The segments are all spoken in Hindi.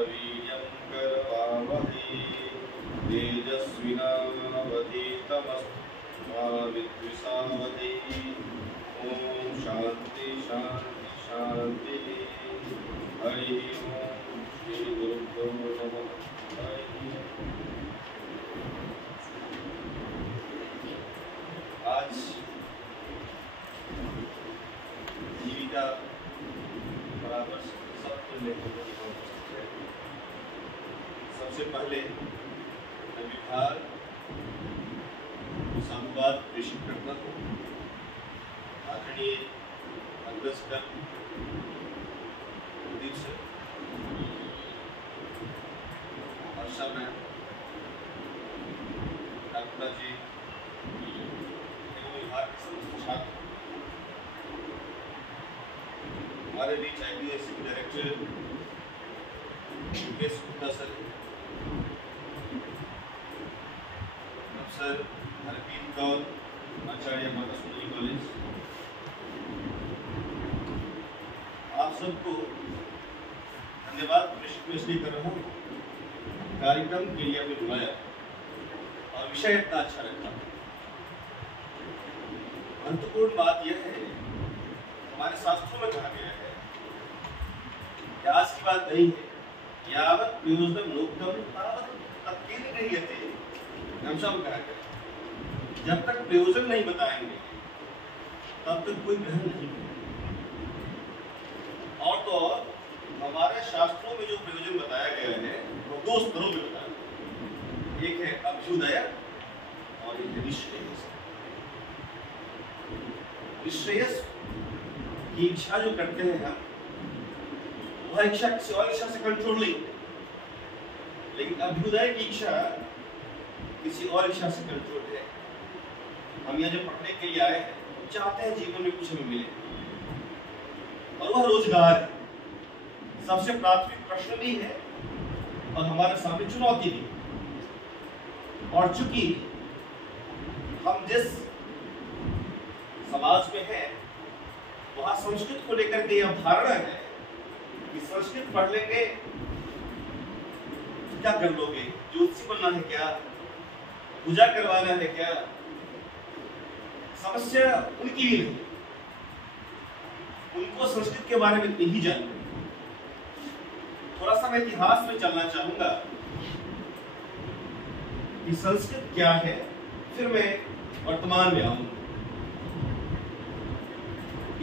वीर्यं करवावहै तेजस्विनावधीतमस्तु मा विद्विषावहै। ओम शांति शांति शांति। हरि ओम श्री गुरुभ्यो नमः। आज जीविका बराबर सब लेखकों की उपस्थित है। सबसे पहले मैं विभाग साधुवाद प्रेषित करता हूँ आदरणीय अग्रसर Pradeep sir, Varsha ma'am, doctor ji, विभाग के समस्त छात्र, हमारे बीच IPSC director Mukesh Gupta sir, professor Harpreet Kaur, आचार्य माता सुंदरी कॉलेज, आप सबको धन्यवाद प्रेषित में इसलिए कर रहा हूँ, कार्यक्रम के लिए आपने बुलाया और विषय इतना अच्छा रखा। महत्वपूर्ण बात यह है, हमारे शास्त्रों में कहा गया है, आज की बात नहीं है, यावत प्रयोजनम नोक्तम तावत तत्केन गृह्यते। हमेशा कहा गया जब तक प्रयोजन नहीं बताएंगे तब तक कोई ग्रहण नहीं होगा। और तो और हमारे शास्त्रों में जो प्रयोजन बताया गया है वो दो स्तरों में बताया गया, एक है अभ्युदय और एक है निश्रेयस। निश्रेयस की इच्छा जो करते हैं हम, वह इच्छा किसी और इच्छा से कंट्रोल नहीं, लेकिन अभ्युदय की इच्छा किसी और इच्छा से कंट्रोल है। हम यहाँ जो पढ़ने के लिए आए हैं, चाहते हैं जीवन में कुछ हमें मिले, और वह रोजगार है। सबसे प्राथमिक प्रश्न भी है और हमारे सामने चुनौती भी। और चूंकि हम जिस समाज में हैं, वहां संस्कृत को लेकर के यह धारणा है कि संस्कृत पढ़ लेंगे क्या कर लोगे, ज्योतिषी बनना है क्या, पूजा करवाना है क्या। समस्या उनकी भी नहीं, उनको संस्कृत के बारे में इतनी ही जानकारी। थोड़ा सा मैं इतिहास में चलना चाहूंगा कि संस्कृत क्या है, फिर मैं वर्तमान में आऊंगा।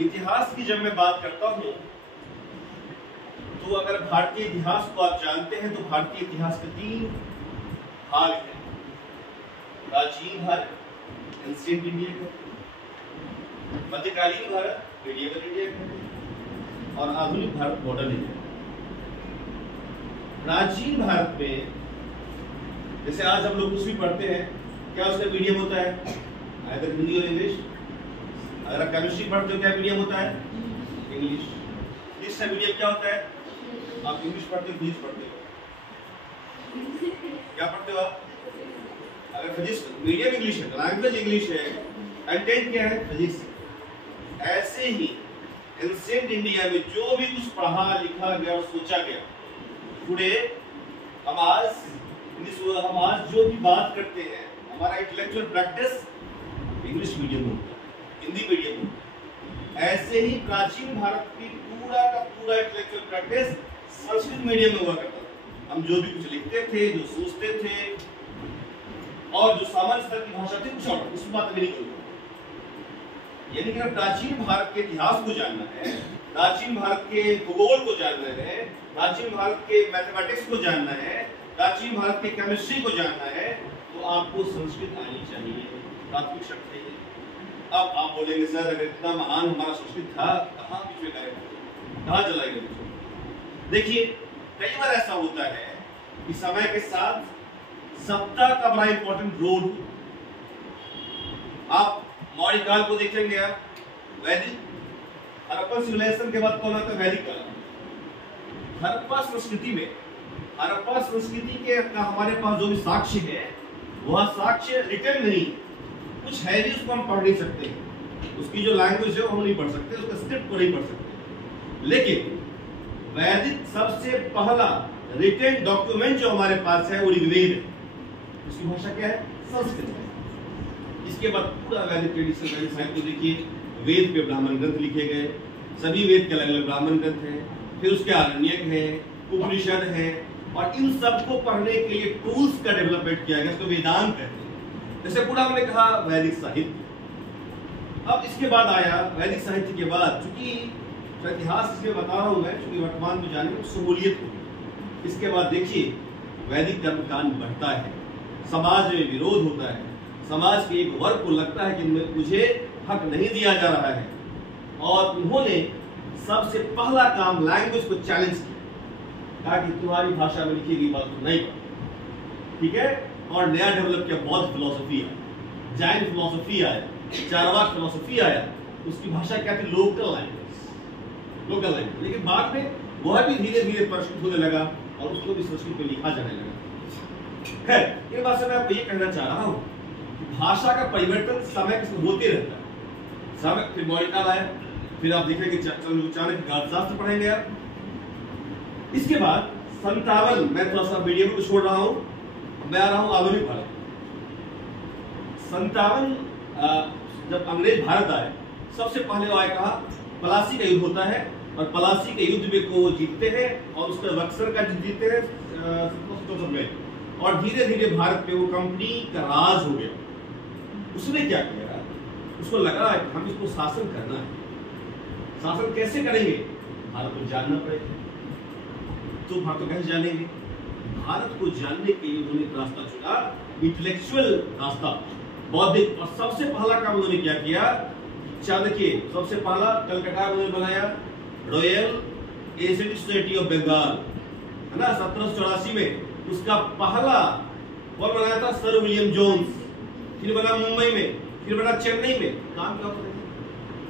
इतिहास की जब मैं बात करता हूं, तो अगर भारतीय इतिहास को आप जानते हैं तो भारतीय इतिहास के 3 भाग हैं। प्राचीन भारत, एंशिएंट इंडिया का, मध्यकालीन भारत, मीडिएवल इंडिया का, और आधुनिक भारत, मॉडर्न इंडिया। प्राचीन भारत में जैसे आज हम लोग कुछ भी पढ़ते हैं, क्या उसका मीडियम होता है? आइदर हिंदी और इंग्लिश। अगर आप केमिस्ट्री पढ़ते हो, क्या मीडियम होता है? इंग्लिश। फिजिक्स का मीडियम क्या होता है? आप इंग्लिश पढ़ते हो, फिजिक्स पढ़ते हो, क्या पढ़ते हो आप? अगर फिजिक्स मीडियम इंग्लिश है, लैंग्वेज इंग्लिश है, कंटेंट क्या है? फिजिक्स। ऐसे ही एंशिएंट इंडिया में जो भी कुछ पढ़ा लिखा गया और सोचा गया, टुडे हम आज जो भी बात करते हैं, हमारा इंटेलेक्चुअल प्रैक्टिस इंग्लिश मीडियम में होता है, हिंदी मीडियम में होता है। ऐसे ही प्राचीन भारत की पूरा का पूरा इंटेलेक्चुअल प्रैक्टिस संस्कृत मीडियम में हुआ करता था। हम जो भी कुछ लिखते थे, जो सोचते थे, और जो सामान्य स्तर की भाषा थी, उस बात में नहीं करूंगा। यानी कि प्राचीन भारत के इतिहास को जानना है, प्राचीन भारत के भूगोल को जानना है, प्राचीन भारत के मैथमेटिक्स को जानना है, प्राचीन भारत के केमिस्ट्री को जानना है, तो आपको संस्कृत आनी चाहिए, प्राथमिक शर्त है। अब आप बोलेंगे सर अगर इतना महान हमारा संस्कृत था, कहाँ बीच में गायब, कहाँ चला गया? देखिए, कई बार ऐसा होता है कि समय के साथ सत्ता का बड़ा इंपॉर्टेंट रोल। आप मौर्य काल को देखेंगे, आप वैदिक, हड़प्पा सिविलाइजेशन के बाद कौन आता है? वैदिक काल। हड़प्पा संस्कृति में, हड़प्पा संस्कृति के हमारे पास जो भी साक्ष्य है, वह साक्ष्य रिटर्न नहीं, कुछ है भी उसको हम पढ़ नहीं सकते, उसकी जो लैंग्वेज है हम नहीं पढ़ सकते, उसका स्क्रिप्ट को नहीं पढ़ सकते। लेकिन वैदिक सबसे पहला रिटन डॉक्यूमेंट जो हमारे पास है वो ऋग्वेद है, उसकी भाषा क्या है? संस्कृत है। इसके बाद पूरा वैदिक ट्रेडिशन वैदिक साहित्य देखिए, वेद पे ब्राह्मण ग्रंथ लिखे गए, सभी वेद के अलग अलग ब्राह्मण ग्रंथ हैं, फिर उसके आरण्यक है, उपनिषद है, और इन सबको पढ़ने के लिए टूल्स का डेवलपमेंट किया गया, इसको वेदांत कहते हैं। जैसे पूरा हमने कहा वैदिक साहित्य। अब इसके बाद आया वैदिक साहित्य के बाद, चूंकि इतिहास इसलिए बता रहा हूं मैं चूंकि वर्तमान में जानने में सहूलियत होगी। इसके बाद देखिए वैदिक कर्मकांड बढ़ता है, समाज में विरोध होता है, समाज के एक वर्ग को लगता है कि मुझे हक नहीं दिया जा रहा है, और उन्होंने सबसे पहला काम लैंग्वेज को चैलेंज किया, कहा कि तुम्हारी भाषा में लिखी गई बात तो नहीं पढ़, ठीक है। और नया डेवलप किया बौद्ध फिलोसफी आया, जैन फिलोसफी आया, चारवाक फिलोसफी आया, उसकी भाषा क्या थी? Local language, local language. लेकिन बाद में वह भी धीरे धीरे परिष्कृत होने लगा और उसको भी संस्कृत में लिखा जाने लगा। खैर, ये बात से मैं आपको ये कहना चाह रहा हूँ, भाषा का परिवर्तन समय के साथ होते रहता है। समय फिर मौलिक काल आया, फिर आप देखेंगे चाणक्य का अर्थशास्त्र पढ़ेंगे आप। इसके बाद 57, मैं थोड़ा सा मीडियम को छोड़ रहा हूं, मैं आ रहा हूं आधुनिक भारत। 57 जब अंग्रेज भारत आए, सबसे पहले वो आए कहा पलासी का युद्ध होता है, और पलासी के युद्ध में को जीतते हैं, और उसके बक्सर का जीतते हैं 1764 में, और धीरे धीरे भारत पे वो कंपनी का राज हो गया। उसने क्या किया? उसको लगा कि हम इसको शासन करना है। शासन कैसे करेंगे? भारत को जानना पड़ेगा। तो भारत को कैसे जानेंगे? भारत को जानने के लिए उन्होंने एक रास्ता चुना, इंटेलेक्चुअल रास्ता, बौद्धिक। और सबसे पहला काम उन्होंने क्या किया? चाणक्य सबसे पहला कलकत्ता में बनाया Royal Asian Society of Bengal, है ना, 1784 में। उसका पहला कौन बनाया था? Sir William Jones. फिर बना मुंबई में, फिर बना चेन्नई में। काम क्या होता है?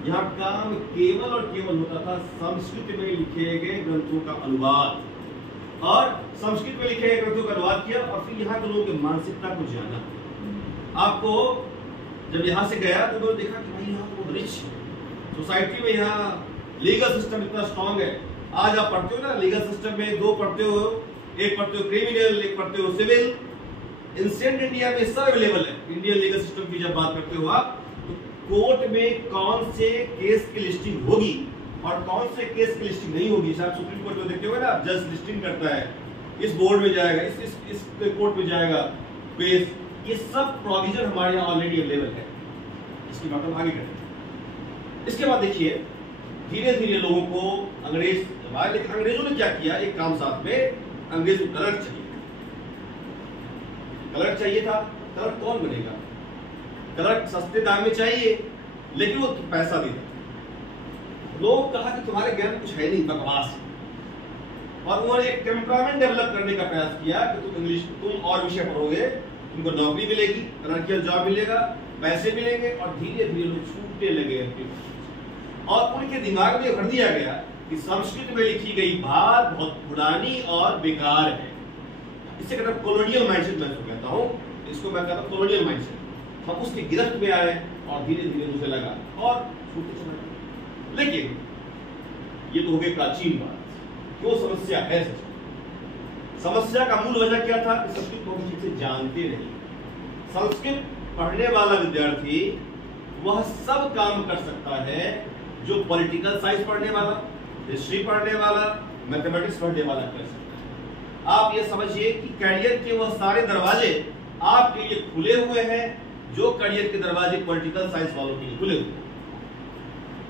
यहाँ काम केवल और केवल होता था संस्कृत में लिखे गए ग्रंथों का अनुवाद, और संस्कृत में लिखे गए ग्रंथों का अनुवाद किया, और फिर यहाँ के लोगों की मानसिकता को जाना। आपको जब यहाँ से गया तो उन्होंने देखा कि भाई यहाँ तो रिच सोसाइटी में, यहाँ लीगल सिस्टम इतना स्ट्रॉन्ग है। आज आप पढ़ते हो ना लीगल सिस्टम में, दो पढ़ते हो, एक पढ़ते हो क्रिमिनल, एक पढ़ते हो सिविल। एंशिएंट इंडिया में सब अवेलेबल है। इंडियन लीगल सिस्टम की जब बात करते हो आप, तो कोर्ट में कौन से केस की लिस्टिंग होगी और कौन से केस की लिस्टिंग नहीं होगी, शायद सुप्रीम कोर्ट में देखते हो ना, जज लिस्टिंग करता है, इस बोर्ड में जाएगा, इस कोर्ट में जाएगा केस। ये सब प्रोविजन हमारे यहाँ ऑलरेडी अवेलेबल है। इसकी बात हम आगे करते हैं। इसके बाद देखिए धीरे धीरे लोगों को अंग्रेज, लेकिन अंग्रेजों ने क्या किया? एक काम साथ में, अंग्रेज को कलर चाहिए, कलर चाहिए था। कलर कौन बनेगा? कलर सस्ते दाम में चाहिए, लेकिन वो पैसा भी था। लोग कहा कि तुम्हारे ज्ञान में कुछ है नहीं, बकवास। और उन्होंने एक टेम्परामेंट डेवलप करने का प्रयास किया कि तुम इंग्लिश, तुम और विषय पढ़ोगे, तुमको नौकरी मिलेगी, कलर जॉब मिलेगा, पैसे मिलेंगे, और धीरे धीरे लोग छूटने लगे। और उनके दिमाग में भर दिया गया कि संस्कृत में लिखी गई बात बहुत पुरानी और बेकार है। इसे कहता कॉलोनियल माइंडसेट, मैं कहता हूँ इसको, मैं कहता हूँ कॉलोनियल माइंडसेट। हम उसकी गिरफ्त में आए और धीरे धीरे मुझे लगा और छूटते चला गया। लेकिन ये तो हो गई प्राचीन बात। क्यों समस्या है? समस्या का मूल वजह क्या था? संस्कृत को हम ठीक से जानते नहीं। संस्कृत पढ़ने वाला विद्यार्थी वह सब काम कर सकता है जो पॉलिटिकल साइंस पढ़ने वाला, हिस्ट्री पढ़ने वाला, मैथमेटिक्स पढ़ने वाला कर सकता है। आप ये समझिए कि करियर के वह सारे दरवाजे आपके लिए खुले हुए हैं जो करियर के दरवाजे पॉलिटिकल साइंस वालों के लिए खुले हुए हैं।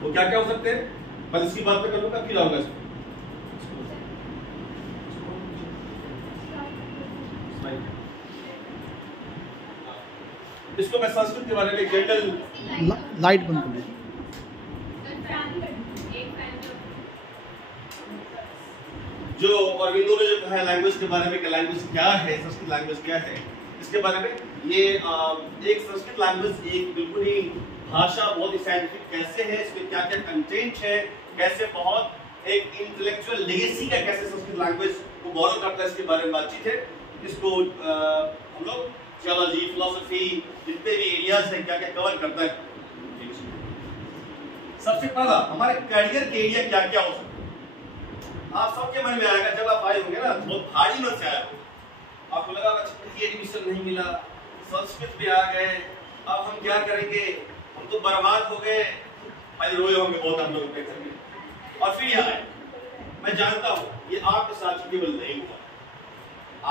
वो क्या क्या हो सकते हैं? पहले इसकी बात पे कर लूंगा, फिर आऊंगा इसको। इसको मैं संस्कृत के बारे में जनरल लाइट बंद कर दीजिए। जो अरविंदो ने जो कहा लैंग्वेज के बारे में कि लैंग्वेज क्या है, संस्कृत लैंग्वेज क्या है, इसके बारे में ये एक संस्कृत लैंग्वेज एक बिल्कुल ही भाषा बहुत ही साइंटिफिक कैसे है, इसमें क्या क्या कंटेंट है, कैसे बहुत एक इंटेलेक्चुअल लेगेसी का कैसे संस्कृत लैंग्वेज को गौरव करता है, इसके बारे में बातचीत है। इसको हम लोग थियोलॉजी, फिलोसफी, जितने भी एरियाज हैं क्या क्या कवर करता है। सबसे पहला हमारे करियर के एरिया क्या क्या हो सकते हैं? आप सबके मन में आएगा जब आप आए होंगे ना, बहुत भारी मन से आए होंगे, आपको लगा ये एडमिशन नहीं मिला, संस्कृत में आ गए, अब हम क्या करेंगे, हम तो बर्बाद हो गए, पहले रोए होंगे बहुत आप लोग करके, और फिर यहाँ आए। मैं जानता हूँ ये आपके साथ केवल नहीं हुआ,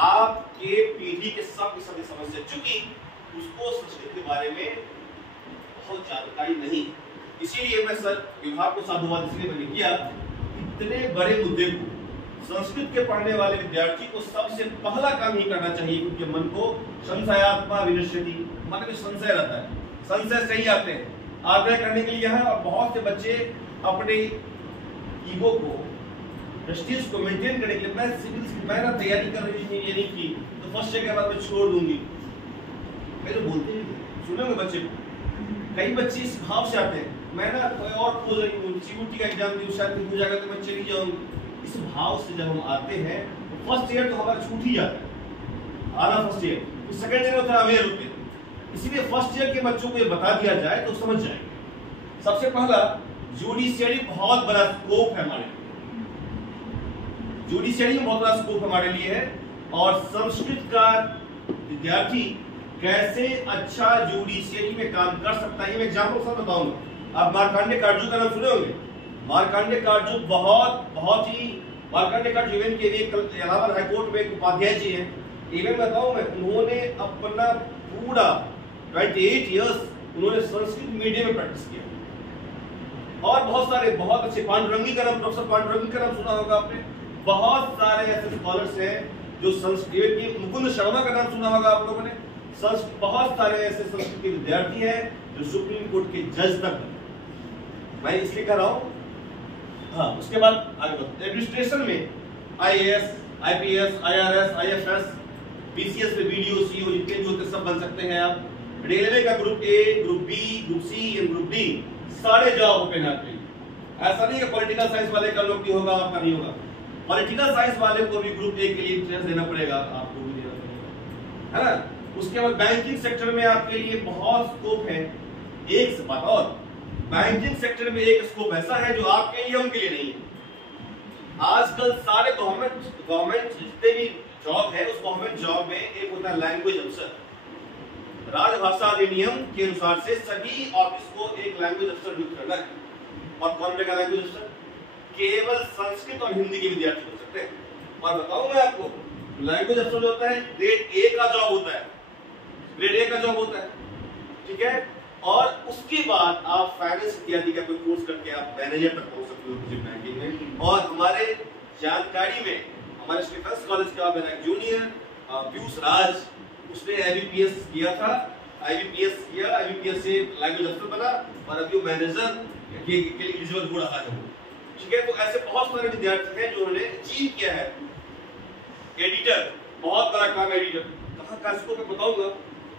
आपके पीढ़ी के सब समस्या, चूंकि उसको संस्कृत के बारे में बहुत जानकारी नहीं, इसीलिए मैं सर विभाग को साधुवाद इसलिए मैंने किया, इतने बड़े मुद्दे को संस्कृत के पढ़ने वाले विद्यार्थी को सबसे पहला काम ही करना चाहिए, क्योंकि मन को संशयात्मा विनश्यति, मन में संशय रहता है, संशय सही आते हैं, आग्रह करने के लिए है। और बहुत से बच्चे अपने ईगो को, प्रेस्टीज को मेंटेन करने के लिए, मैं सिविल मैं ना तैयारी कर रही थी, ये नहीं की तो फर्स्ट ईयर के बाद मैं छोड़ दूंगी, मैं तो बोलते नहीं, सुनोगे बच्चे को, कई बच्चे इस भाव से आते हैं, मैं ना कोई और खोज रही हूँ, सीयूटी का एग्जाम दी, शायद हो जाएगा तो मैं चली जाऊंगी, इस भाव से जब हम आते हैं तो फर्स्ट ईयर तो हमारा छूट ही जाता है, आना फर्स्ट ईयर, तो सेकंड ईयर में थोड़ा अवेयर होते हैं, इसीलिए फर्स्ट ईयर के बच्चों को ये बता दिया जाए तो समझ जाएंगे। सबसे पहला, जुडिशियरी बहुत बड़ा स्कोप है हमारे लिए, जुडिशियरी में बहुत बड़ा स्कोप हमारे लिए है, और संस्कृत का विद्यार्थी कैसे अच्छा जुडिशियरी में काम कर सकता है, ये मैं एग्जाम्पल के साथ बताऊंगा। आप मार्कंडेय काटजू का नाम सुने होंगे, मार्कंडेय काटजू बहुत ही, मार्कंडेय काटजू इवन के इलाहाबाद हाईकोर्ट में एक उपाध्याय जी हैं, इवन बताऊं मैं, उन्होंने अपना पूरा 28 इयर्स उन्होंने संस्कृत मीडियम में प्रैक्टिस किया, और बहुत सारे बहुत अच्छे, पांडुरंगी का नाम, प्रोफेसर पांडुरंगी का नाम सुना होगा आपने, बहुत सारे ऐसे स्कॉलर्स हैं जो संस्कृत की, मुकुंद शर्मा का नाम सुना होगा आप लोगों ने, बहुत सारे ऐसे संस्कृत के विद्यार्थी हैं जो सुप्रीम कोर्ट के जज तक बने, मैं इसलिए कह रहा हूं। हाँ, उसके बाद आगे बढ़ते, एडमिनिस्ट्रेशन में IAS, IPS, IRS, IFS, BCS में वीडियो, सीओ जितने भी होते सब बन सकते हैं आप। रेलवे का group A, group B, group C and group D, सारे जॉब ओपन है आपके लिए। ऐसा नहीं है पॉलिटिकल साइंस वाले का लोग भी होगा, आपका नहीं होगा, पॉलिटिकल साइंस वाले को भी ग्रुप ए के लिए इंट्रेंस देना पड़ेगा, आपको भी देना पड़ेगा, है ना। उसके बाद बैंकिंग सेक्टर में आपके लिए बहुत स्कोप है। एक बात और, बैंकिंग सेक्टर में एक स्कोप ऐसा है जो आपके लिए उनके लिए नहीं है। आजकल सारे गवर्नमेंट जितने भी जॉब है, उस गवर्नमेंट जॉब में एक होता है लैंग्वेज अफसर, राजभाषा अधिनियम के अनुसार से सभी ऑफिस को एक लैंग्वेज अफसर नियुक्त करना है। और कौन बनेगा लैंग्वेज अफसर? केवल संस्कृत और हिंदी के विद्यार्थी हो सकते हैं। और बताऊं मैं आपको, लैंग्वेज अफसर जो होता है ग्रेड ए का जॉब होता है, ग्रेड ए का जॉब होता है, ठीक है। और उसके बाद आप फाइनेंस इत्यादि का कोई कोर्स करके आप मैनेजर तक पहुंच सकते हो किसी बैंकिंग में। और हमारे जानकारी में हमारे स्टीफेंस कॉलेज का मेरा जूनियर पीयूष राज, उसने आईबीपीएस किया था, आईबीपीएस किया, आईबीपीएस से लैंग्वेज अफसर बना और अभी वो मैनेजर के लिए एलिजिबल हो रहा है, ठीक है। तो ऐसे बहुत सारे विद्यार्थी हैं जो उन्होंने अचीव किया है। एडिटर, बहुत बड़ा काम है एडिटर, कहाँ का इसको मैं बताऊंगा,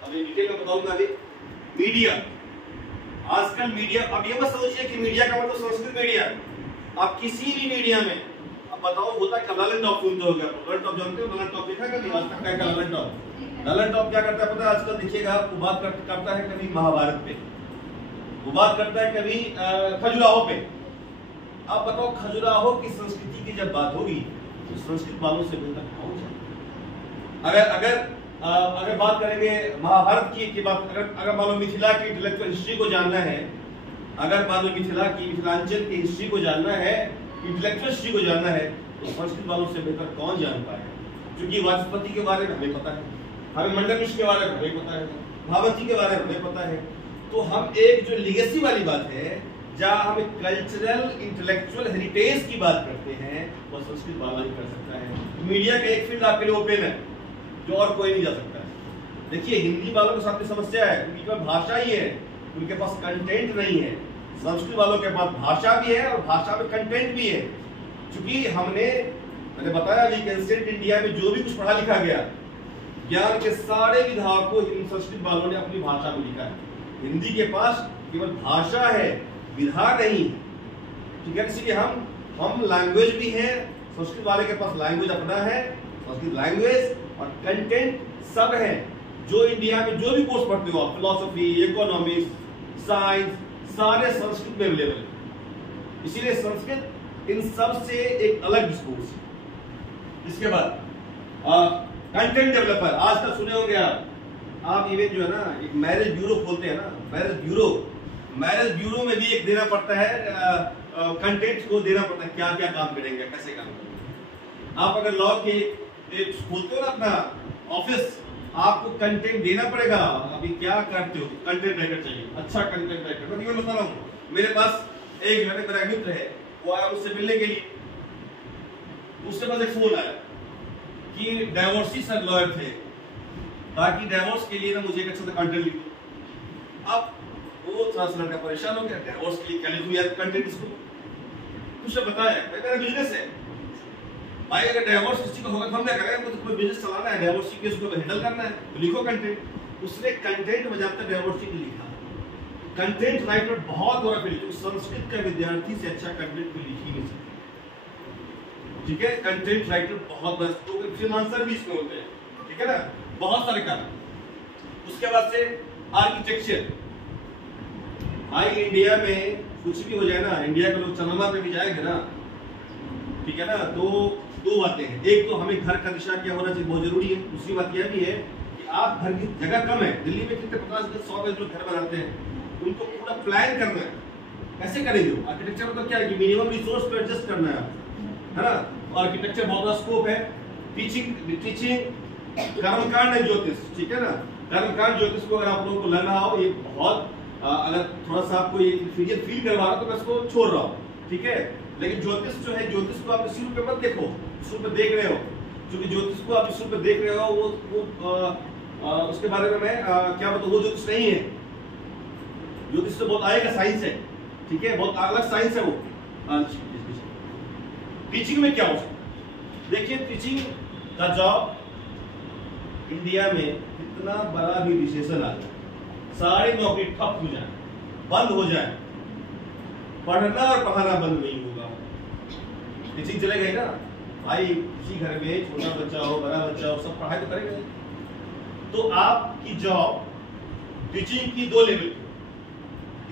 अभी डिटेल में बताऊंगा। अभी मीडिया, आजकल मीडिया, अब ये मत सोचिए कि मीडिया का मतलब संस्कृत मीडिया, आप किसी भी मीडिया में अब बताओ होता है ललन टॉप सुनते हो गया, ललन टॉप जानते हो, ललन टॉप देखा कभी? आज तक का ललन टॉप, ललन टॉप क्या करता है पता है? आजकल देखिएगा आपको, बात करता है कभी महाभारत पे, वो बात करता है कभी खजुराहो पे। अब बताओ खजुराहो की संस्कृति की जब बात होगी तो संस्कृत वालों से बेहतर कौन जाए? अगर बात करेंगे महाभारत की बात, अगर मान लो मिथिला की इंटेलेक्चुअल हिस्ट्री को जानना है, अगर मान लो मिथिलांचल की हिस्ट्री को जानना है, इंटेलेक्चुअल हिस्ट्री को जानना है, तो संस्कृत वालों से बेहतर कौन जान पाएगा? क्योंकि वाचस्पति के बारे में हमें पता है, हमें मंडन मिश्र के बारे में हमें पता है, भावती के बारे में हमें पता है। तो हम एक जो लीगेसी वाली बात है, जहाँ हम कल्चरल इंटेलेक्चुअल हेरिटेज की बात करते हैं, वो संस्कृत वाला ही कर सकता है। मीडिया का एक फील्ड आपके लिए ओपन है जो और कोई नहीं जा सकता है। देखिए हिंदी वालों के साथ समस्या है, उनके पास भाषा ही है, उनके पास कंटेंट नहीं है। संस्कृत वालों के पास भाषा भी है और भाषा में कंटेंट भी है। क्योंकि मैंने बताया अभी कि एंशिएंट इंडिया में जो भी कुछ पढ़ा लिखा गया, ज्ञान के सारे विधाओं को संस्कृत वालों ने अपनी भाषा में लिखा है। हिंदी के पास केवल भाषा है, विधा नहीं, ठीक है। इसलिए हम लैंग्वेज भी है, संस्कृत वाले के पास लैंग्वेज अपना है, संस्कृत लैंग्वेज और कंटेंट सब है। जो इंडिया में जो भी कोर्स पढ़ते हो आप, फिलोसफी, इकोनॉमिक्स, साइंस, सारे संस्कृत में अवेलेबल है। इसीलिए संस्कृत इन सब से एक अलग डिस्कोर्स। इसके बाद कंटेंट डेवलपर, आजकल सुने होंगे आप इवन जो है ना एक मैरिज ब्यूरो खोलते हैं ना, मैरिज ब्यूरो में भी एक देना पड़ता है, कंटेंट को देना पड़ता है, क्या क्या काम करेंगे, कैसे काम करेंगे। आप अगर लॉ के एक खोलते हो ना अपना ऑफिस, आपको कंटेंट देना पड़ेगा। अभी क्या करते हो, कंटेंट राइटर चाहिए, अच्छा कंटेंट राइटर। मैं बता रहा हूँ, मेरे पास एक मेरा मित्र है, वो आया मुझसे मिलने के लिए, उसके पास एक फोन आया कि डाइवोर्सी सर लॉयर थे, बाकी डाइवोर्स के लिए ना मुझे एक अच्छा सा कंटेंट लिख दो। अब वो थोड़ा सा लड़का परेशान हो गया, डाइवोर्स के लिए क्या लिखूं यार कंटेंट इसको। तुझे बताया मेरा बिजनेस है भाई, अगर डाइवोर्स किसी को होगा तो हम क्या करेंगे, हमको तो कोई बिजनेस चलाना है, डाइवोर्स की केस को हैंडल करना है, तो लिखो कंटेंट। उसने कंटेंट बजाते डाइवोर्स की लिखा। कंटेंट राइटर बहुत बड़ा फील्ड, क्योंकि संस्कृत का विद्यार्थी से अच्छा कंटेंट कोई लिख ही नहीं सकता। ठीक है, कंटेंट राइटर बहुत बड़ा, तो फ्रीलांसर भी इसमें होते हैं, ठीक है ना, बहुत सारे काम। उसके बाद से आर्किटेक्चर। भाई इंडिया में कुछ भी हो जाए ना, इंडिया के लोग चंद्रमा पे भी जाएंगे ना, ठीक है ना, तो दो बातें हैं। एक तो हमें घर का दिशा क्या होना चाहिए, बहुत जरूरी है। दूसरी बात यह भी है कि आप घर की जगह कम है, दिल्ली में कितने 50-100 गज लोग घर बनाते हैं, उनको पूरा प्लान करना है, कैसे करेंगे। आर्किटेक्चर मतलब क्या है कि मिनिमम रिसोर्स पे एडजस्ट करना है ना। आर्किटेक्चर बहुत बड़ा स्कोप है। टीचिंग कर्मकांड है ज्योतिष, ठीक है ना, कर्मकांड ज्योतिष को अगर आप लोगों को लग रहा हो ये बहुत अगर थोड़ा सा आपको ये इंफीरियर फील करवा रहा हो तो मैं इसको छोड़ रहा हूँ, ठीक है। लेकिन ज्योतिष जो है, ज्योतिष को आप इसी रूप में मत देखो, इस रूप में देख रहे हो, क्योंकि ज्योतिष को आप इस रूप में देख रहे हो, वो उसके बारे में मैं क्या बताऊँ, वो ज्योतिष नहीं है। ज्योतिष तो बहुत आगे का साइंस है, ठीक है, बहुत अलग साइंस है वो। टीचिंग में क्या हो सकता है, देखिए टीचिंग का जॉब इंडिया में इतना बड़ा भी रिसेशन आ जाए, सारी नौकरी ठप हो जाए, बंद हो जाए, पढ़ना और पढ़ाना बंद नहीं होगा, टीचिंग चले गई ना भाई। किसी घर में छोटा बच्चा हो, बड़ा बच्चा हो, सब पढ़ाई तो करेंगे। तो आपकी जॉब टीचिंग की दो लेवल,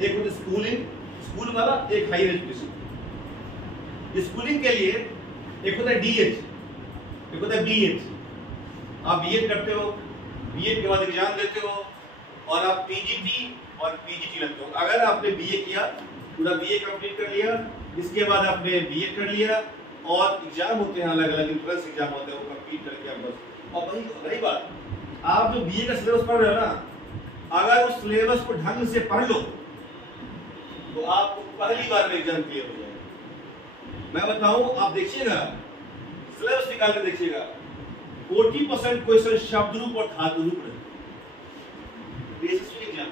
एक होता स्कूलिंग, स्कूल वाला, एक हायर एजुकेशन। स्कूलिंग के लिए एक होता है डीएच, एक होता है बीएच। आप बीएड करते हो, बीएड के बाद एग्जाम देते हो और आप टीजीटी और पीजीटी लगते हो। अगर आपने बीए किया, पूरा बीए कंप्लीट कर लिया, इसके बाद आपने बीएड कर लिया और एग्जाम होते हैं, अलग अलग एंट्रेंस एग्जाम होते हैं, वो कंप्लीट करके आप बस। और वही बात, आप जो बीए का सिलेबस पढ़ रहे हो ना, अगर उस सिलेबस को ढंग से पढ़ लो तो आपको पहली बार में एग्जाम क्लियर हो जाएगा। मैं बताऊं, आप देखिएगा सिलेबस निकाल के देखिएगा, 40% क्वेश्चन शब्द रूप और धातु रूप रहे। एग्जाम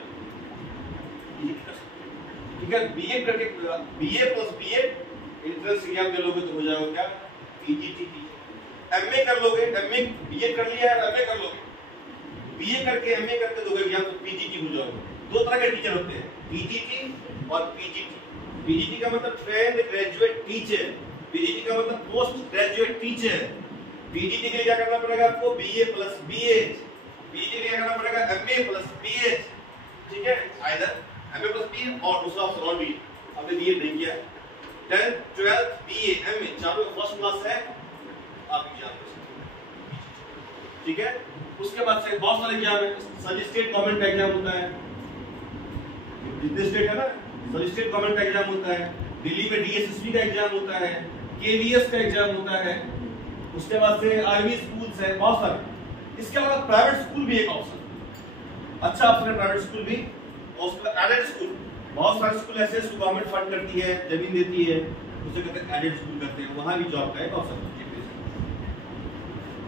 ठीक है, बीए करके BA plus BEd entrance exam दे लोगे तो हो जाएगा क्या, पीजीटी। एमए कर लोगे, एमए बीए कर लिया है, एमए कर लोगे, बीए करके एमए करके दोगे एग्जाम तो पीजीटी हो जाओगे। दो तरह के टीचर होते हैं, पीजीटी और पीजीटी। पीजीटी का मतलब ट्रेंड ग्रेजुएट टीचर, पीजीटी का मतलब पोस्ट ग्रेजुएट टीचर। पीजीटी के लिए क्या करना पड़ेगा आपको, बीए प्लस बीएच। पीजीटी के लिए करना पड़ेगा एमए प्लस बीएच, ठीक है, आइदर एमए प्लस बीए और दूसरा ऑप्शन और भी आपने बीए नहीं किया, 10th 12th बीए एमए चारों फर्स्ट क्लास है, आप एग्जाम दे सकते हो, ठीक है। उसके बाद से बहुत सारे एग्जाम है, सभी स्टेट गवर्नमेंट का एग्जाम होता है, जितने स्टेट है ना सभी स्टेट गवर्नमेंट का एग्जाम होता है। दिल्ली में डीएसएसबी का एग्जाम होता है, केवीएस का एग्जाम होता है, उसके बाद से आर्मी स्कूल्स है, बहुत सारे। इसके अलावा प्राइवेट स्कूल भी एक ऑप्शन, अच्छा ऑप्शन है प्राइवेट स्कूल भी। और उसके बाद एडेड स्कूल, बहुत सारे स्कूल ऐसे जो गवर्नमेंट फंड करती है, जमीन देती है, उसे कहते हैं एडेड स्कूल करते हैं, वहां भी जॉब का एक ऑप्शन है।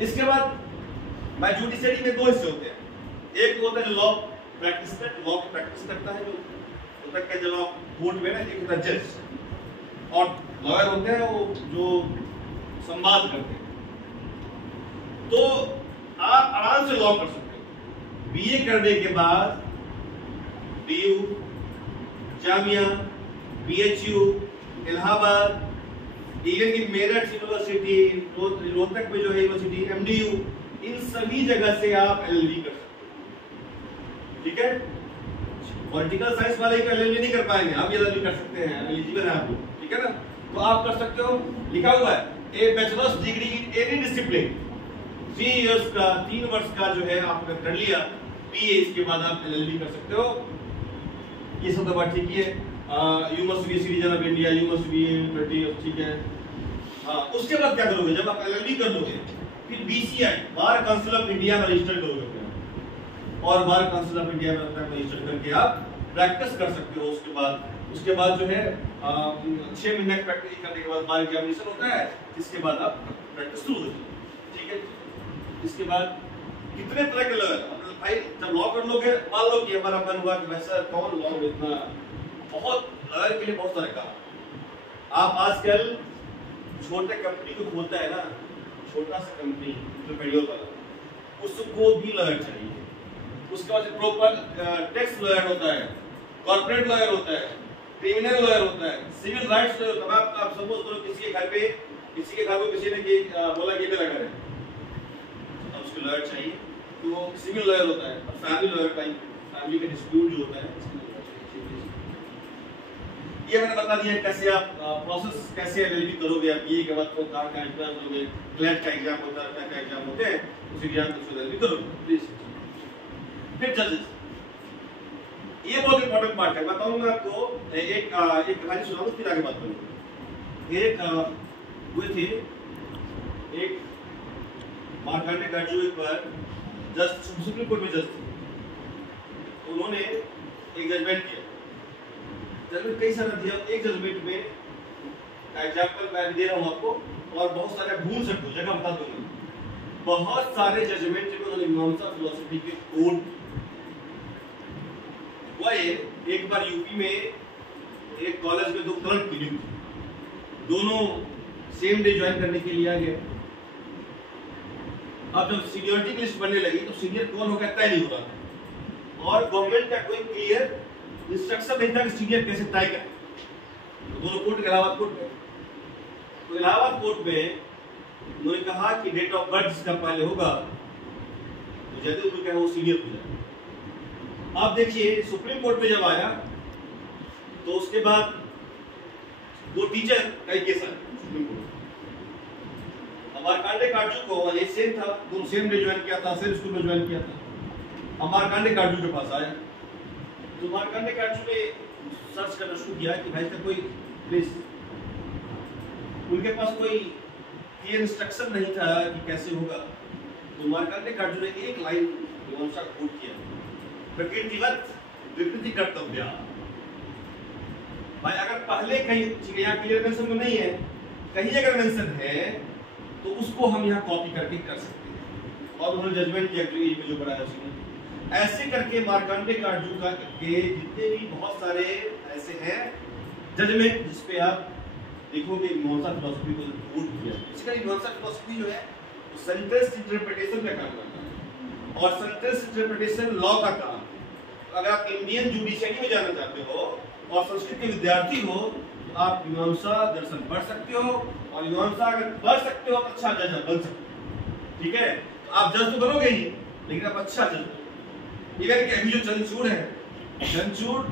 इसके बाद मैं जुडिशरी में दो हिस्से होते हैं, एक होता है लॉ प्रैक्टिस, लॉ की प्रैक्टिस करता है जो होता है, जब आप कोर्ट में ना, एक होता है जज, और लॉयर होते हैं वो जो संवाद करते हैं। तो आप आराम से लॉ कर सकते हो। बीए करने के बाद DU, Jamia, BHU, Allahabad, even की मेरठ यूनिवर्सिटी, रोहतक में जो है यूनिवर्सिटी, एमडीयू, इन सभी जगह से आप एलएलबी कर सकते हो, ठीक है। पॉलिटिकल साइंस वाले एलएलबी नहीं कर पाएंगे, आप एलएलबी कर सकते हैं, एलिजिबल है आप लोग, ठीक है ना। तो आप कर सकते हो, लिखा हुआ है a bachelor's degree in any discipline, 3 years का, 3 वर्ष का जो है आपने कर लिया बीए, इसके बाद आप एलएलबी कर सकते हो। ये सब तो बात ठीक ही है। You must be citizen of India, you must be 30, ठीक है। उसके बाद क्या करोगे जब आप एलएलबी कर लोगे, फिर BCI bar council of India में रजिस्टर करोगे और बार काउंसिल ऑफ इंडिया में अपना रजिस्टर करके आप प्रैक्टिस कर सकते हो। उसके बाद जो है 6 महीने प्रैक्टिस करने के बाद बार एग्जामिनेशन होता है, इसके बाद आप प्रैक्टिस शुरू होती है, ठीक है। इसके बाद कितने तरह के लॉयर, भाई जब लॉ कर लोगे, मान लो कि हमारा मन हुआ कि वैसा कौन लॉ में इतना, बहुत लॉयर के लिए बहुत सारे काम। आप आजकल छोटे कंपनी को खोलता है ना, छोटा सा कंपनी इंटरमीडिएट वाला, उसको भी लॉयर चाहिए। उसके बाद प्रॉपर टैक्स लॉयर होता है, कॉर्पोरेट लॉयर होता है, क्रिमिनल लॉयर होता है, सिविल राइट्स लॉयर होता है। आप सपोज करो किसी के घर को किसी ने बोला कि लगा रहे, अब उसको लॉयर चाहिए, तो वो सिविल लॉयर होता है। और फैमिली लॉयर टाइप, फैमिली का डिस्प्यूट जो होता है, ये मैंने बता दिया कैसे आप प्रोसेस कैसे एलएलबी करोगे। आप बीए के बाद को कहाँ का एग्जाम करोगे, क्लैट का एग्जाम होता है, क्या एग्जाम होते हैं, उस एग्जाम को एलएलबी करोगे प्लीज। फिर जजेस, ये बहुत इंपॉर्टेंट पार्ट है, बताऊंगा आपको। एक कहानी सुनाऊं फिर आगे बात करूंगा। एक हुए थे, एक मार्कंडे गार्जुए पर जज, सुप्रीम कोर्ट में जज थे, उन्होंने एक जजमेंट किया। जजमेंट कई सारा दिया, एक जजमेंट में एग्जाम्पल मैं दे रहा हूं आपको, और बहुत सारे भूल सकते हो, जगह बता दूंगा। बहुत सारे जजमेंट में उन्होंने मीमांसा फिलॉसफी के कोड हुआ। एक बार यूपी में एक कॉलेज में 2 क्लर्क की ड्यूटी, दोनों सेम डे ज्वाइन करने के लिए आ गए। अब जब सीनियरिटी की लिस्ट बनने लगी तो सीनियर कौन होगा तय नहीं हो रहा, और गवर्नमेंट का कोई क्लियर इंस्ट्रक्शन नहीं था कि सीनियर कैसे तय करें। तो दोनों कोर्ट के इलाहाबाद कोर्ट में, तो इलाहाबाद कोर्ट में उन्होंने कहा कि डेट ऑफ बर्थ जिसका पहले होगा तो जैसे उन्होंने कहा वो सीनियर हो जाए। अब देखिए सुप्रीम कोर्ट में जब आया तो उसके बाद 2 टीचर का एक केस आया सुप्रीम कोर्ट। मार्कंडे काटजू को ये सेम था, दोनों सेम डे ज्वाइन किया था, सेम स्कूल में ज्वाइन किया था। मार्कंडे काटजू के पास आया तो मार्कंडे काटजू ने सर्च करना शुरू किया कि भाई का कोई प्लीज, उनके पास कोई क्लियर इंस्ट्रक्शन नहीं था कि कैसे होगा। तो मार्कंडे काटजू ने एक लाइन मीमांसा कोट किया, प्रकृतिवत विकृति कर्तव्य। भाई अगर पहले कहीं यहाँ क्लियर मेंशन में नहीं है, कहीं अगर मेंशन है तो उसको हम यहाँ कॉपी करके कर सकते हैं। और उन्होंने जजमेंट किया जो बनाया उसने ऐसे करके मार्कंडे काटजू का के जितने भी बहुत सारे ऐसे हैं जजमेंट जिसपे आप देखोगे मीमांसा फिलॉसफी को कोट किया। इसका मीमांसा फिलॉसफी जो है वो सेंटेंस इंटरप्रिटेशन का काम करता है, और सेंटेंस इंटरप्रिटेशन लॉ का काम है। अगर आप इंडियन जुडिशरी में जाना चाहते हो और संस्कृत के विद्यार्थी हो तो आप मीमांसा दर्शन पढ़ सकते हो, और मीमांसा अगर पढ़ सकते हो तो अच्छा जज बन सकते हो, ठीक है। तो आप जज तो बनोगे ही, लेकिन आप अच्छा जज बनो। इवन कि अभी जो चंद्रचूड़ है, चंद्रचूड़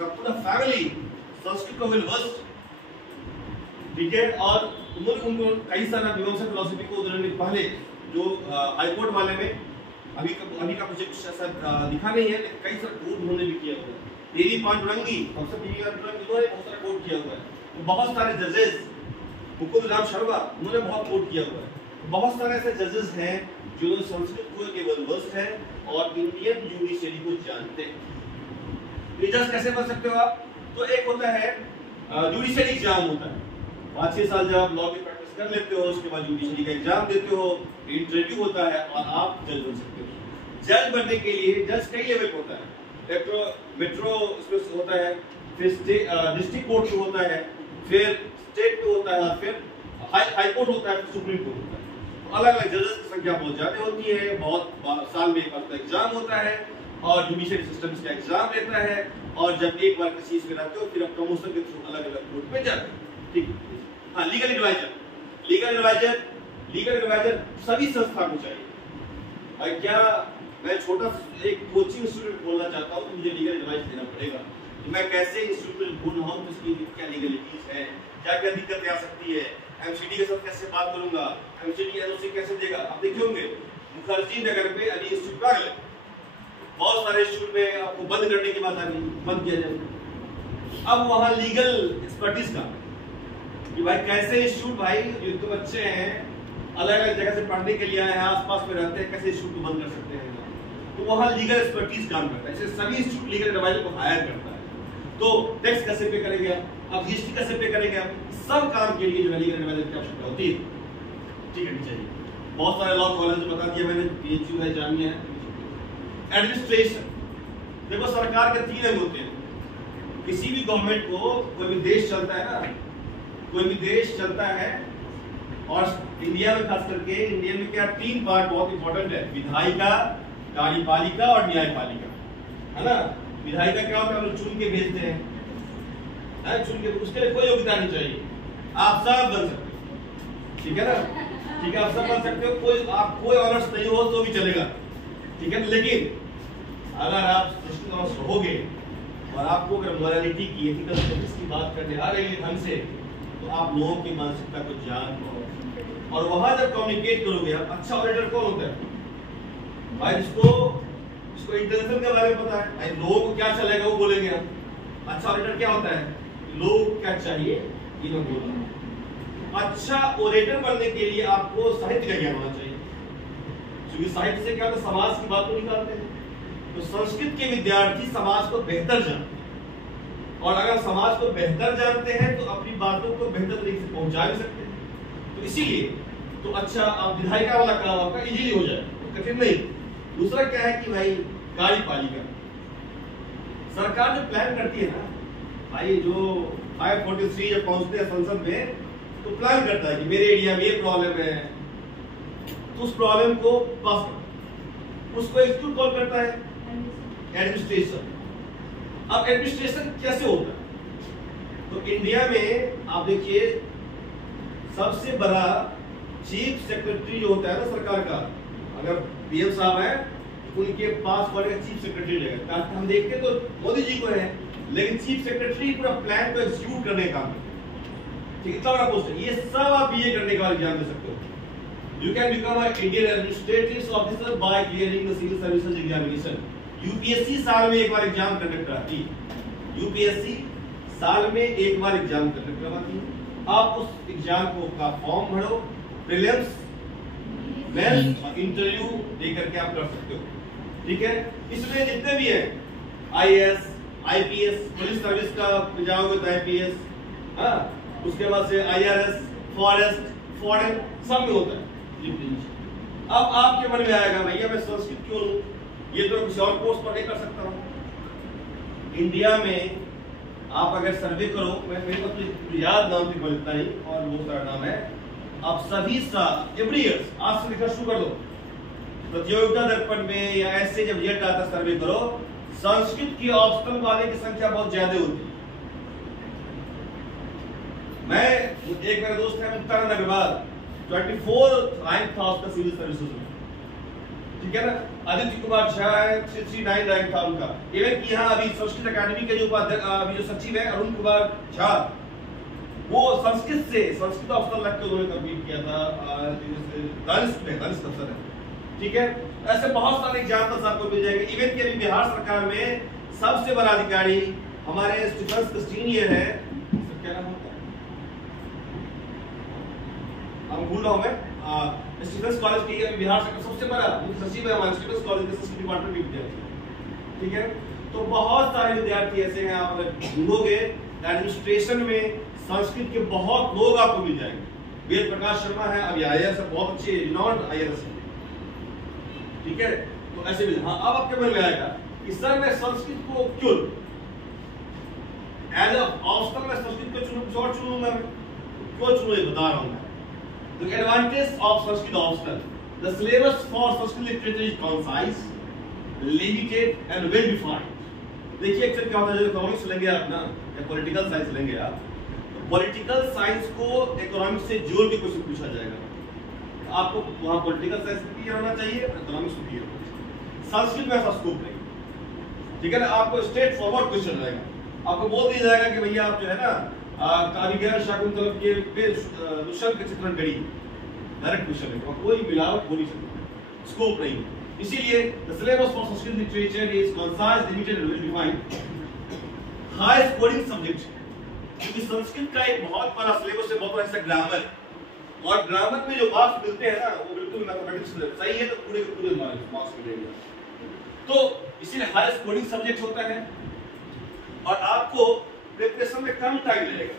का पूरा फैमिली संस्कृत को वेल वर्स्ड, ठीक है। और उनको कई सारा मीमांसा फिलॉसफी को उन्होंने पहले जो हाई कोर्ट वाले में अभी का प्रोजेक्ट ऐसा लिखा नहीं है, लेकिन कई सारे कोर्ट उन्होंने भी किया हुआ है। देवी पांडुरंगी उन्होंने बहुत सारा कोर्ट किया हुआ है। बहुत सारे जजेस, मुकुंद राम शर्मा उन्होंने बहुत कोर्ट किया हुआ है। बहुत सारे ऐसे जजेस हैं जो संस्कृत को केवल वर्स्ट है और इंडियन जुडिशरी को जानते हैं। जज कैसे बन सकते हो आप? तो एक होता है जुडिशरी एग्जाम होता है, 5-6 साल जब आप लॉ की प्रैक्टिस कर लेते हो उसके बाद जुडिशरी का एग्जाम देते हो, इंटरव्यू होता है और आप जज बन सकते हो। जज बनने के लिए जज कई लेवल होता है, मेट्रो इसमें होता है, फिर डिस्ट्रिक्ट कोर्ट में होता है, फिर स्टेट में होता है, फिर हाई कोर्ट होता है, फिर सुप्रीम कोर्ट होता है। तो अलग अलग जजेस की संख्या बहुत ज्यादा होती है, बहुत साल में एक बार एग्जाम होता है और जुडिशियल सिस्टम इसका एग्जाम लेता है, और जब एक बार किसी इसमें रहते हो फिर आप प्रमोशन के थ्रू अलग अलग कोर्ट में जाते हो, ठीक है। हाँ, लीगल एडवाइजर सभी संस्था को चाहिए। भाई क्या मैं छोटा एक कोचिंग इंस्टीट्यूट खोलना चाहता हूँ तो मुझे लीगल एडवाइस देना पड़ेगा, तो मैं कैसे इंस्टीट्यूट में ढूंढ रहा हूँ तो इसकी क्या लीगलिटीज है, क्या क्या दिक्कतें आ सकती है, एमसीडी के साथ कैसे बात करूंगा, एमसीडी एनओसी कैसे देगा। आप देखे होंगे मुखर्जी नगर पे अभी इंस्टीट्यूट आ गए, बहुत सारे इंस्टीट्यूट में आपको बंद करने की बात आ गई, बंद किया जाए। अब वहाँ लीगल एक्सपर्टीज का कि भाई कैसे इंस्टीट्यूट, भाई जो तो बच्चे हैं अलग अलग जगह से पढ़ने के लिए आए हैं, आसपास में रहते हैं, कैसे इंस्टीट्यूट को बंद कर सकते हैं। तो वहाँ लीगल एक्सपर्टीज काम करता है। ऐसे सभी इंस्टीट्यूट लीगल एडवाइजर को हायर करता है। तो टैक्स कैसे पे करेंगे आप, अब जीएसटी कैसे पे करेंगे आप, सब काम के लिए जो है लीगल एडवाइजर की आवश्यकता होती है। ठीक है, चाहिए बहुत सारे लॉ कॉलेज बता दिया मैंने, पीएचयू है, जामिया है। एडमिनिस्ट्रेशन, देखो सरकार के 3 अंग होते हैं। किसी भी गवर्नमेंट को, कोई भी देश चलता है ना, कोई भी देश चलता है, और इंडिया में खास करके इंडिया में क्या 3 पार्ट बहुत इंपॉर्टेंट है, विधायिका, कार्यपालिका और न्यायपालिका, है ना। विधायिका क्या होता है, हम लोग चुन के भेजते हैं, चुन के, उसके लिए कोई योग्यता नहीं चाहिए, आप सब बन सकते हो, ठीक है ना, ठीक है, आप सब बन सकते हो, कोई ऑनर्स नहीं हो तो भी चलेगा, ठीक है। लेकिन अगर आप ऑनर्स रहोगे और आपको अगर मॉरलिटी की, एथिकल सेंस की बात करने आ रही है ढंग से, तो आप लोगों की मानसिकता को जान पाओ। और वहां जब कम्युनिकेट करोगे, अच्छा ऑडिटर कौन होता है भाई, जिसको इंटेंशन के बारे में पता है, भाई लोगों को क्या चलेगा वो बोलेंगे आप। अच्छा ऑडिटर क्या होता है, लोग क्या चाहिए ये लोग बोलना। अच्छा ओरेटर बनने के लिए आपको साहित्य का ज्ञान होना चाहिए, क्योंकि साहित्य से क्या होता है, समाज की बात को निकालते हैं। तो संस्कृत के विद्यार्थी समाज को बेहतर जानते हैं, और अगर समाज को बेहतर जानते हैं तो अपनी बातों को बेहतर तरीके से पहुंचा भी सकते हैं। तो इसीलिए तो अच्छा आप विधायिका वाला काम आपका इजीली हो जाए, तो कठिन नहीं। दूसरा क्या है कि भाई कार्यपालिका, सरकार जो प्लान करती है ना भाई, जो 543 जब पहुंचते हैं संसद में, तो प्लान करता है कि मेरे एरिया में ये प्रॉब्लम है, तो उस प्रॉब्लम को पास करता, उसको एग्जीक्यूट कौन करता है, एडमिनिस्ट्रेशन। अब एडमिनिस्ट्रेशन कैसे होता है, तो इंडिया में आप देखिए सबसे बड़ा चीफ सेक्रेटरी जो होता है ना सरकार का, अगर पीएम साहब है तो उनके पास वाले चीफ सेक्रेटरी रहेगा। हम देखते तो मोदी जी को है, लेकिन चीफ सेक्रेटरी पूरा प्लान को एग्जीक्यूट करने का काम है, ठीक है, इतना बड़ा पोस्ट है। ये सब आप बीए करने के बाद एग्जाम दे सकते हो। You can become a Indian administrative officer by clearing the civil services examination. UPSC साल में एक बार एग्जाम कंडक्ट कराती है, यूपीएससी साल में एक बार एग्जाम कंडक्ट करवाती है। आप उस एग्जाम को का फॉर्म भरो, प्रीलिम्स, मेंस और इंटरव्यू देकर के आप कर सकते हो, ठीक है। इसमें जितने भी है आईएएस, आईपीएस, पुलिस सर्विस का जाओगे तो आईपीएस, हाँ, उसके बाद से आईआरएस, फॉरेस्ट, फॉरेन, सब में होता है। अब आपके मन में आएगा भैया मैं संस्कृत क्यों लूं, ये तो किसी और कोर्स पर नहीं कर सकता हूं। इंडिया में आप अगर सर्वे करो, मैं मेरे को तो याद नाम से बोलता नहीं और बहुत सारा नाम है, आप सभी साल एवरी ईयर आज से लिखना शुरू कर दो, प्रतियोगिता दर्पण में या ऐसे जब रिजल्ट आता सर्वे करो, संस्कृत की ऑप्शनल वाले की संख्या बहुत ज्यादा होती है। मैं एक मेरा दोस्त है मुक्तानंद अग्रवाल, 24 रैंक था उसका सिविल सर्विसेज में, ठीक है ना। आदित्य कुमार झा है, 69 रैंक था उनका। इवन कि यहाँ अभी संस्कृत अकादमी के जो उपाध्यक्ष अभी जो सचिव है अरुण कुमार झा, वो संस्कृत से संस्कृत ऑप्शनल रख के उन्होंने कंप्लीट किया था, अफसर है, ठीक है। ऐसे बहुत सारे एग्जाम्पल्स आपको मिल जाएंगे। इवन कि अभी बिहार सरकार में सबसे बड़ा अधिकारी हमारे स्टीफन कस्टीनियर है, क्या नाम होता है, हम भूल रहा हूं मैं, स्टीफन कॉलेज के अभी बिहार सरकार सबसे बड़ा मुख्य सचिव है हमारे स्टीफन कॉलेज के संस्कृत डिपार्टमेंट के विद्यार्थी, ठीक है। तो बहुत सारे विद्यार्थी ऐसे हैं, आप अगर ढूंढोगे एडमिनिस्ट्रेशन में संस्कृत के बहुत लोग आपको मिल जाएंगे। वेद प्रकाश शर्मा है, अभी आईएएस है, बहुत अच्छे रिनॉन्ड आईएएस है, ठीक है। तो ऐसे भी हाँ, अब आपके मन में आएगा कि सर मैं संस्कृत को क्यों एज ऑप्शनल में संस्कृत को चुनूं, कुछ और चुनूंगा मैं, क्यों चुनूं ये बता रहा हूं मैं। The advantage of Sanskrit optional. The syllabus for Sanskrit literature is concise, limited and well defined. देखिए अक्सर क्या होता है, जब इकोनॉमिक्स लेंगे आप ना या पॉलिटिकल साइंस लेंगे आप, तो पॉलिटिकल साइंस को इकोनॉमिक्स से जोड़ के क्वेश्चन पूछा जाएगा। आपको वहाँ पॉलिटिकल साइंस भी क्लियर होना चाहिए, इकोनॉमिक्स भी क्लियर होना चाहिए। संस्कृत में ऐसा स्कोप नहीं, ठीक है ना। आपको स्ट्रेट फॉरवर्ड क्वेश्चन रहेगा, आपको बोल दिया जाएगा कि भैया आप जो है ना कारीगर शाकुंतलम के दुष्यंत का चित्रण करिए, डायरेक्ट क्वेश्चन है, कोई मिलावट हो नहीं सकती, स्कोप नहीं। इसीलिए the syllabus for Sanskrit literature is concise, limited and well defined, high scoring subject. क्योंकि संस्कृत का एक बहुत बड़ा सिलेबस है, बहुत बड़ा हिस्सा ग्रामर, और ग्रामर में जो मार्क्स मिलते हैं ना वो बिल्कुल मैथमेटिक्स सही है तो पूरे के पूरे मार्क्स मिलेंगे। तो इसीलिए हाई स्कोरिंग सब्जेक्ट होता है और आपको प्रिपरेशन में कम टाइम लगेगा।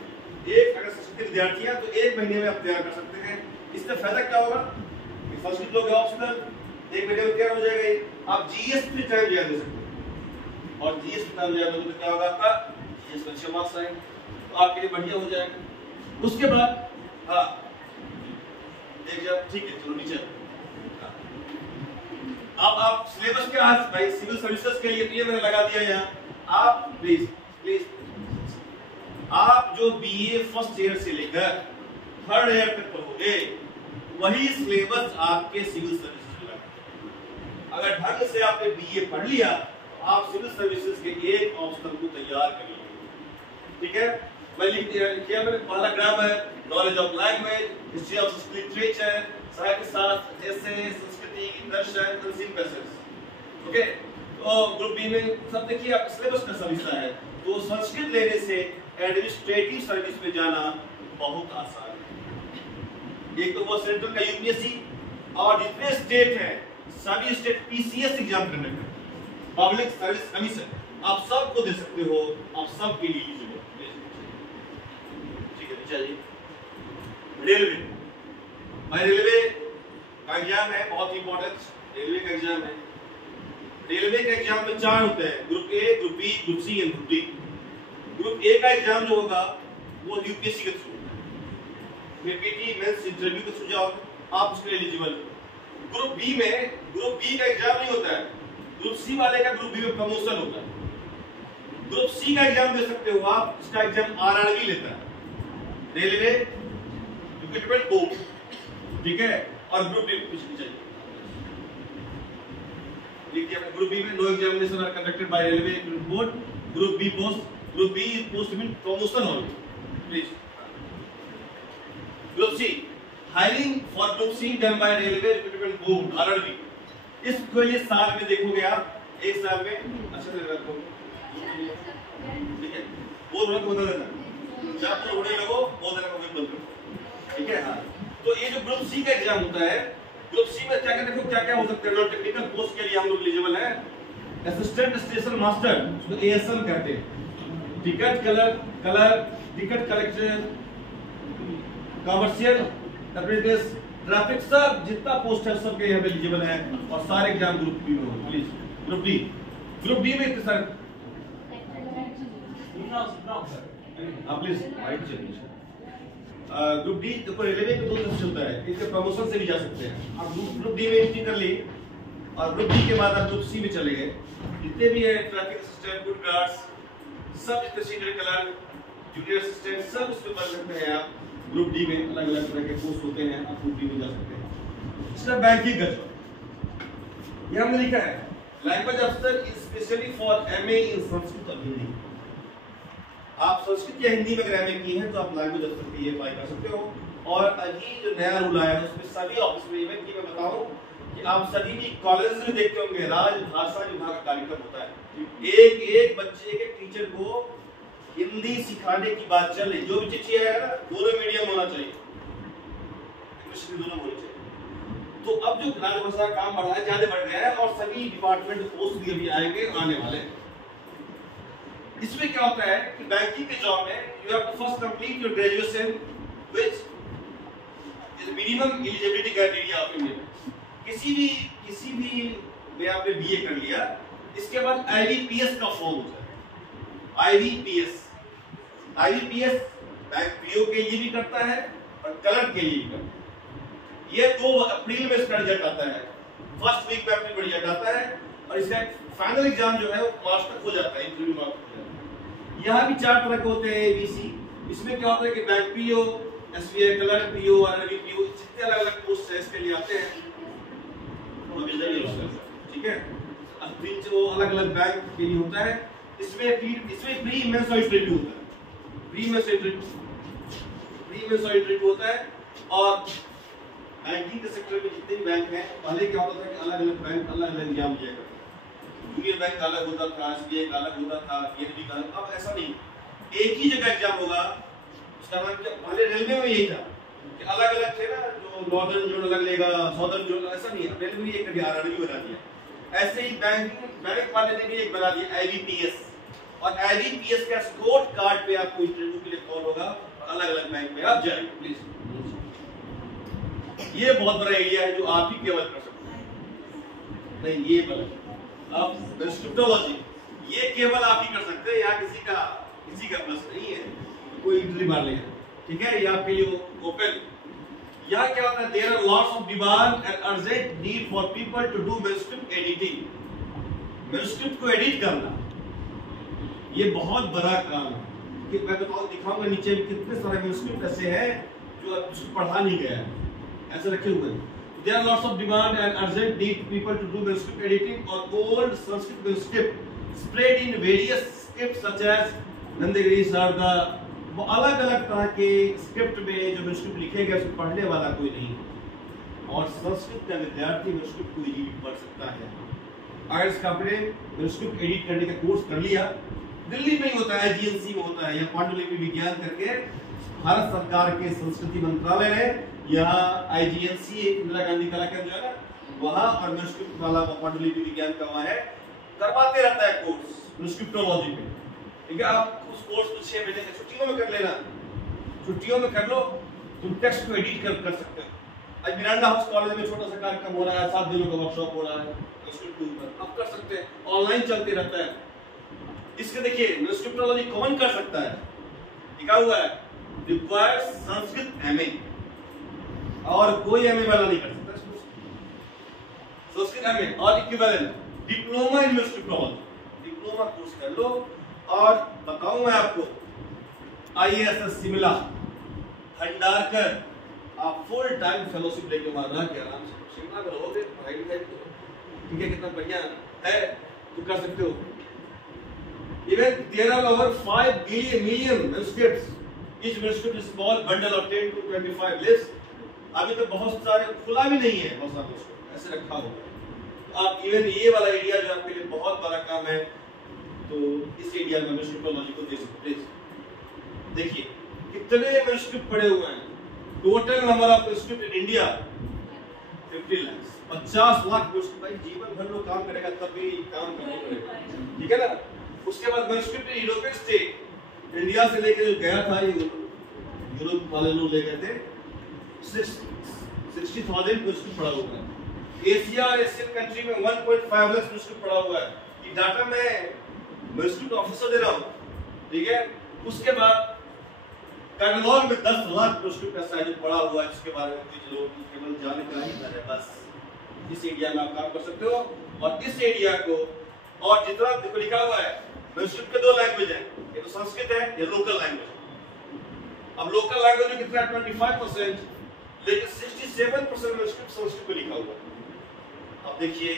एक अगर संस्कृत विद्यार्थी है तो 1 महीने में आप तैयार कर सकते हैं। इससे फायदा क्या होगा? संस्कृत लोग ऑप्शनल 1 महीने में तैयार हो जाएगा। आप जीएस पे टाइम ज्यादा दे सकते हैं और जीएस पे टाइम ज्यादा तो क्या होगा आपका जीएस में अच्छे मार्क्स आएंगे तो आपके लिए बढ़िया हो जाएगा। उसके बाद हाँ ठीक है, चलो नीचे अब आप सिलेबस के आज भाई सिविल सर्विसेज के लिए तो ये मैंने लगा दिया यहाँ। आप प्लीज आप जो बीए फर्स्ट ईयर से लेकर 3rd ईयर तक पढ़ोगे वही सिलेबस आपके सिविल सर्विसेज में लगेगा। अगर ढंग से आपने बीए पढ़ लिया तो आप सिविल सर्विसेज के एक ऑप्शन को तैयार कर लेंगे। ठीक है, मैं लिख दिया मैंने, पहला grammar, knowledge of language, history of Sanskrit literature, साहित्य शास्त्र, जैसे संस्कृति, दर्शन, कंसीम पैसेज। ओके, तो ग्रुप बी में सब देखिए आपका सिलेबस का सब हिस्सा है। तो संस्कृत लेने से एडमिनिस्ट्रेटिव सर्विस में जाना बहुत आसान है। एक तो वो सेंट्रल का यूपीएससी और जितने स्टेट हैं सभी स्टेट पीसीएस एग्जाम करने में, पब्लिक सर्विस कमीशन, आप सबको दे सकते हो, आप सबके लिए एलिजिबल। ठीक है, चलिए रेलवे, भाई रेलवे का एग्जाम है, बहुत इंपॉर्टेंट रेलवे का एग्जाम है। रेलवे का एग्जाम में 4 होते हैं, group A, group B, group C and group D. Group A का एग्जाम जो होगा वो यूपीएससी के थ्रू, पीपीटी मेंस इंटरव्यू के थ्रू जाओगे, आप उसके लिए एलिजिबल हो। ग्रुप बी का एग्जाम नहीं होता है, ग्रुप सी वाले का ग्रुप बी में प्रमोशन होता है। ग्रुप सी का एग्जाम दे सकते हो आप, इसका एग्जाम आरआरबी लेता है, रेलवे रिक्रूटमेंट बोर्ड। ठीक है, और ग्रुप बी कुछ नहीं चाहिए, लिखिए अपने ग्रुप बी में no examination are conducted by railway recruitment board, group B post mean promotion only, please. Group C, hiring for group C done by railway recruitment board RRB. इसको ये साल में देखोगे आप, एक साल में अच्छा से रखो, ठीक है, वो रख बता देना, जब तो होने लगो वो देना को बंद करो। ठीक है, हाँ, तो ये जो ग्रुप सी का एग्जाम होता है, ग्रुप सी में क्या क्या देखो क्या क्या हो सकते हैं। नॉन टेक्निकल पोस्ट के लिए हम लोग एलिजिबल है, असिस्टेंट स्टेशन मास्टर, उसको एएसएम कहते हैं, ticket ticket collector, commercial apprentice, traffic, सब जितना पोस्ट है सबके यहाँ पे एलिजिबल है और सारे एग्जाम ग्रुप बी में हो। प्लीज ग्रुप डी में इतने सारे प्लीज राइट चलिए। ग्रुप डी देखो रेलवे के 2 तरफ से होता है, इसके प्रमोशन से भी जा सकते हैं। आप ग्रुप डी में एंट्री कर ली और ग्रुप डी के बाद आप ग्रुप सी में चले गए, जितने भी है ट्रैफिक असिस्टेंट, गुड गार्ड्स, सब जितने सीनियर क्लर्क, जूनियर असिस्टेंट, सब उसमें पढ़ सकते हैं आप। ग्रुप डी में अलग अलग तरह के पोस्ट होते हैं, आप ग्रुप डी में जा सकते हैं। इसका बैंकिंग का जॉब यहां में लिखा है, लैंग्वेज अफसर स्पेशली फॉर एमए इन संस्कृत और हिंदी। आप संस्कृत या हिंदी में अगर एमए की है तो आप लैंग्वेज अफसर के लिए अप्लाई कर सकते हो। और अभी जो नया रूल आया है उसमें सभी ऑफिस में, इवन की मैं बताऊं कि आप सभी भी कॉलेज में देखते होंगे राजभाषा विभाग का कार्यक्रम होता है। एक बच्चे के टीचर को हिंदी सिखाने की बात चल रही, जो भी चिट्ठी है ना दोनों मीडियम होना चाहिए, इंग्लिश भी दोनों होनी चाहिए। तो अब जो राजभाषा का काम बढ़ रहा है, ज्यादा बढ़ गया है और सभी डिपार्टमेंट पोस्ट भी अभी आएंगे, आने वाले हैं। इसमें क्या होता है कि बैंकिंग के जॉब में you have to first complete your graduation which is minimum eligibility criteria of India. किसी भी में आपने बीए कर लिया, इसके बाद आईबीपीएस का फॉर्म होता है। आईबीपीएस बैंक पीओ के लिए भी करता है और क्लर्क के लिए भी करता है। ये 2 अप्रैल में इसका रिजल्ट आता है, फर्स्ट वीक में अप्रैल में रिजल्ट आता है और इसका फाइनल एग्जाम जो है वो मार्च तक हो जाता है, इंटरव्यू मार्च तक हो जाता है। यहाँ भी 4 तरह के होते हैं एबीसी। इसमें क्या होता है कि bank PO, SBI clerk PO, RRB PO, जितने अलग अलग पोस्ट है इसके लिए आते हैं। ठीक है, अब 3 अलग अलग बैंक के लिए होता है। इसमें प्री मेंस्ट्रुअल रिव्यू होता है, प्री मेंस्ट्रुअल रिव्यू होता है। और बैंकिंग के सेक्टर में जितने भी बैंक हैं, पहले क्या होता था कि अलग अलग बैंक अलग अलग एग्जाम दिया करते थे। यूनियन बैंक का अलग होता था, एसबीआई का अलग होता था, पीएनबी का अलग। अब ऐसा नहीं, एक ही जगह एग्जाम होगा। उसका नाम क्या, पहले रेलवे में यही था कि अलग अलग थे ना, जो नॉर्दर्न जोन अलग लेगा, साउदर्न जोन, ऐसा नहीं है। रेलवे ने एक आरआरबी बना दिया। ऐसे ही बैंक वाले ने भी एक बना दिया आईबीपीएस। और आईबीपीएस का स्कोर कार्ड पे आपको इंटरव्यू के लिए कॉल होगा और अलग अलग बैंक में आप जाएंगे। प्लीज, ये बहुत बड़ा एरिया है जो आप ही केवल कर सकते हैं। नहीं, ये गलत। अब स्क्रिप्टोलॉजी ये केवल आप ही कर सकते हैं, यहाँ किसी का प्लस नहीं है, कोई एंट्री मार लेगा, ठीक है, ये आपके लिए ओपन। यहाँ क्या होता है, there are lots of demand and urgent need for people to do manuscript editing. Manuscript को एडिट करना ये बहुत बड़ा काम है। कि मैं दिखाऊंगा नीचे में कितने सारे मैन्युस्क्रिप्ट ऐसे हैं जो उसको पढ़ा नहीं गया है, ऐसे रखे हुए हैं। There are lots of demand and urgent need people to do manuscript editing on old Sanskrit manuscript spread in various scripts such as Nandagiri, Sarda। वो अलग अलग तरह के स्क्रिप्ट में जो मैन्युस्क्रिप्ट लिखे गए उसको पढ़ने वाला कोई नहीं, और संस्कृत का विद्यार्थी मैन्युस्क्रिप्ट को इजीली पढ़ सकता है। अगर इसका आपने मैन्युस्क्रिप्ट एडिट करने का कोर्स कर लिया, दिल्ली में ही होता है, जीएनसी में होता है, या पांडुलिपि विज्ञान करके भारत सरकार के संस्कृति मंत्रालय ने यहाँ आईजीएनसी इंदिरा गांधी कला केंद्र जो है ना वहाँ, और मैन्युस्क्रिप्ट वाला पांडुलिपि विज्ञान का वहाँ है, करवाते रहता है कोर्स मैन्युस्क्रिप्टोलॉजी में। ठीक है, आप उस कोर्स को 6 महीने की छुट्टियों में कर लेना, छुट्टियों में कर लो, तुम टेक्स्ट को एडिट कर सकते हो। आज मिरांडा हाउस कॉलेज में छोटा सा कार्यक्रम हो रहा है, 7 दिनों का वर्कशॉप हो रहा है मैन्युस्क्रिप्ट के ऊपर, आप कर सकते हैं, ऑनलाइन चलते रहता है। इसके देखिए मैन्युस्क्रिप्टोलॉजी कौन कर सकता है, लिखा हुआ है रिक्वायर्स संस्कृत एमए, और कोई एमए वाला नहीं कर सकता। संस्कृत एमए और equivalent diploma in manuscriptology, diploma course कर लो। और बताऊं मैं आपको, आईएएस शिमला भंडारकर, आप फुल टाइम फेलोशिप लेके वहां रह के आराम से शिमला में रहोगे, पढ़ाई लिखाई ठीक है, कितना बढ़िया है, तो कर सकते हो। Even there are over 5 million manuscripts. Each manuscript is small bundle of 10 to 25 lists. अभी तो बहुत सारे खुला भी नहीं है, बहुत सारे ऐसे रखा हुआ है। तो आप इवन ये वाला एरिया जो आपके लिए बहुत बड़ा काम है, तो इस एरिया में मैन्युस्क्रिप्टोलॉजी को देख सकते हैं। देखिए कितने मैन्युस्क्रिप्ट पड़े हुए हैं। Total number of manuscript in India 50 lakh, 50 lakh manuscript. भाई जीवन भर लोग काम करेगा तब भी काम करना पड़ेगा, ठीक है ना। उसके बाद मैन्युस्क्रिप्ट यूरोपियन स्टेट, इंडिया से लेकर जो गया था, यूरोप वाले लोग ले गए थे, 60,000 मैन्युस्क्रिप्ट पड़ा हुआ है। एशिया और एशियन कंट्री में 1.5 लाख मैन्युस्क्रिप्ट पड़ा हुआ है। ये डाटा मैं मैन्युस्क्रिप्ट ऑफिसर दे रहा हूँ, ठीक है। उसके बाद कैटलॉग में 10 लाख मैन्युस्क्रिप्ट ऐसा है जो पड़ा हुआ है, जिसके बारे में कुछ लोग केवल जाने का ही है। बस इस एरिया में आप काम कर सकते हो। और इस एरिया को, और जितना देखो लिखा हुआ है, मैन्युस्क्रिप्ट के 2 लैंग्वेज हैं, ये तो संस्कृत है, ये लोकल लैंग्वेज। अब लोकल लैंग्वेज में कितना 25%, लेकिन 67% मैन्युस्क्रिप्ट संस्कृत में लिखा हुआ है। अब देखिए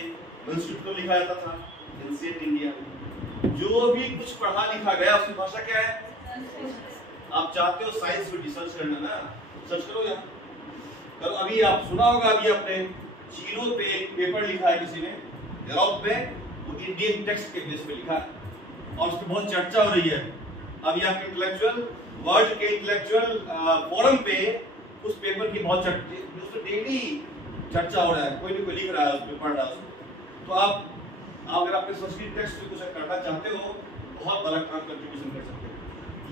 मैन्युस्क्रिप्ट में लिखा जाता था एंशिएंट इंडिया में, जो भी कुछ पढ़ा लिखा गया उसकी भाषा क्या है। आप चाहते हो साइंस में रिसर्च करना ना, सर्च करो यहाँ करो। अभी आप सुना होगा, अभी आपने जीरो पे एक पेपर लिखा है किसी ने, यूरोप में, वो इंडियन टेक्स्ट के बेस पे लिखा है और उसकी बहुत चर्चा हो रही है। अभी आपके इंटेलेक्चुअल वर्ल्ड के इंटेलेक्चुअल फोरम पे उस पेपर की बहुत डेली चर्चा हो रहा है, कोई भी कोई लिख रहा है, उस पे पढ़ रहा है उसको। तो आप अगर आपके संस्कृत टेक्स्ट में कुछ करना चाहते हो, बहुत बड़ा काम कंट्रीब्यूशन कर सकते हो।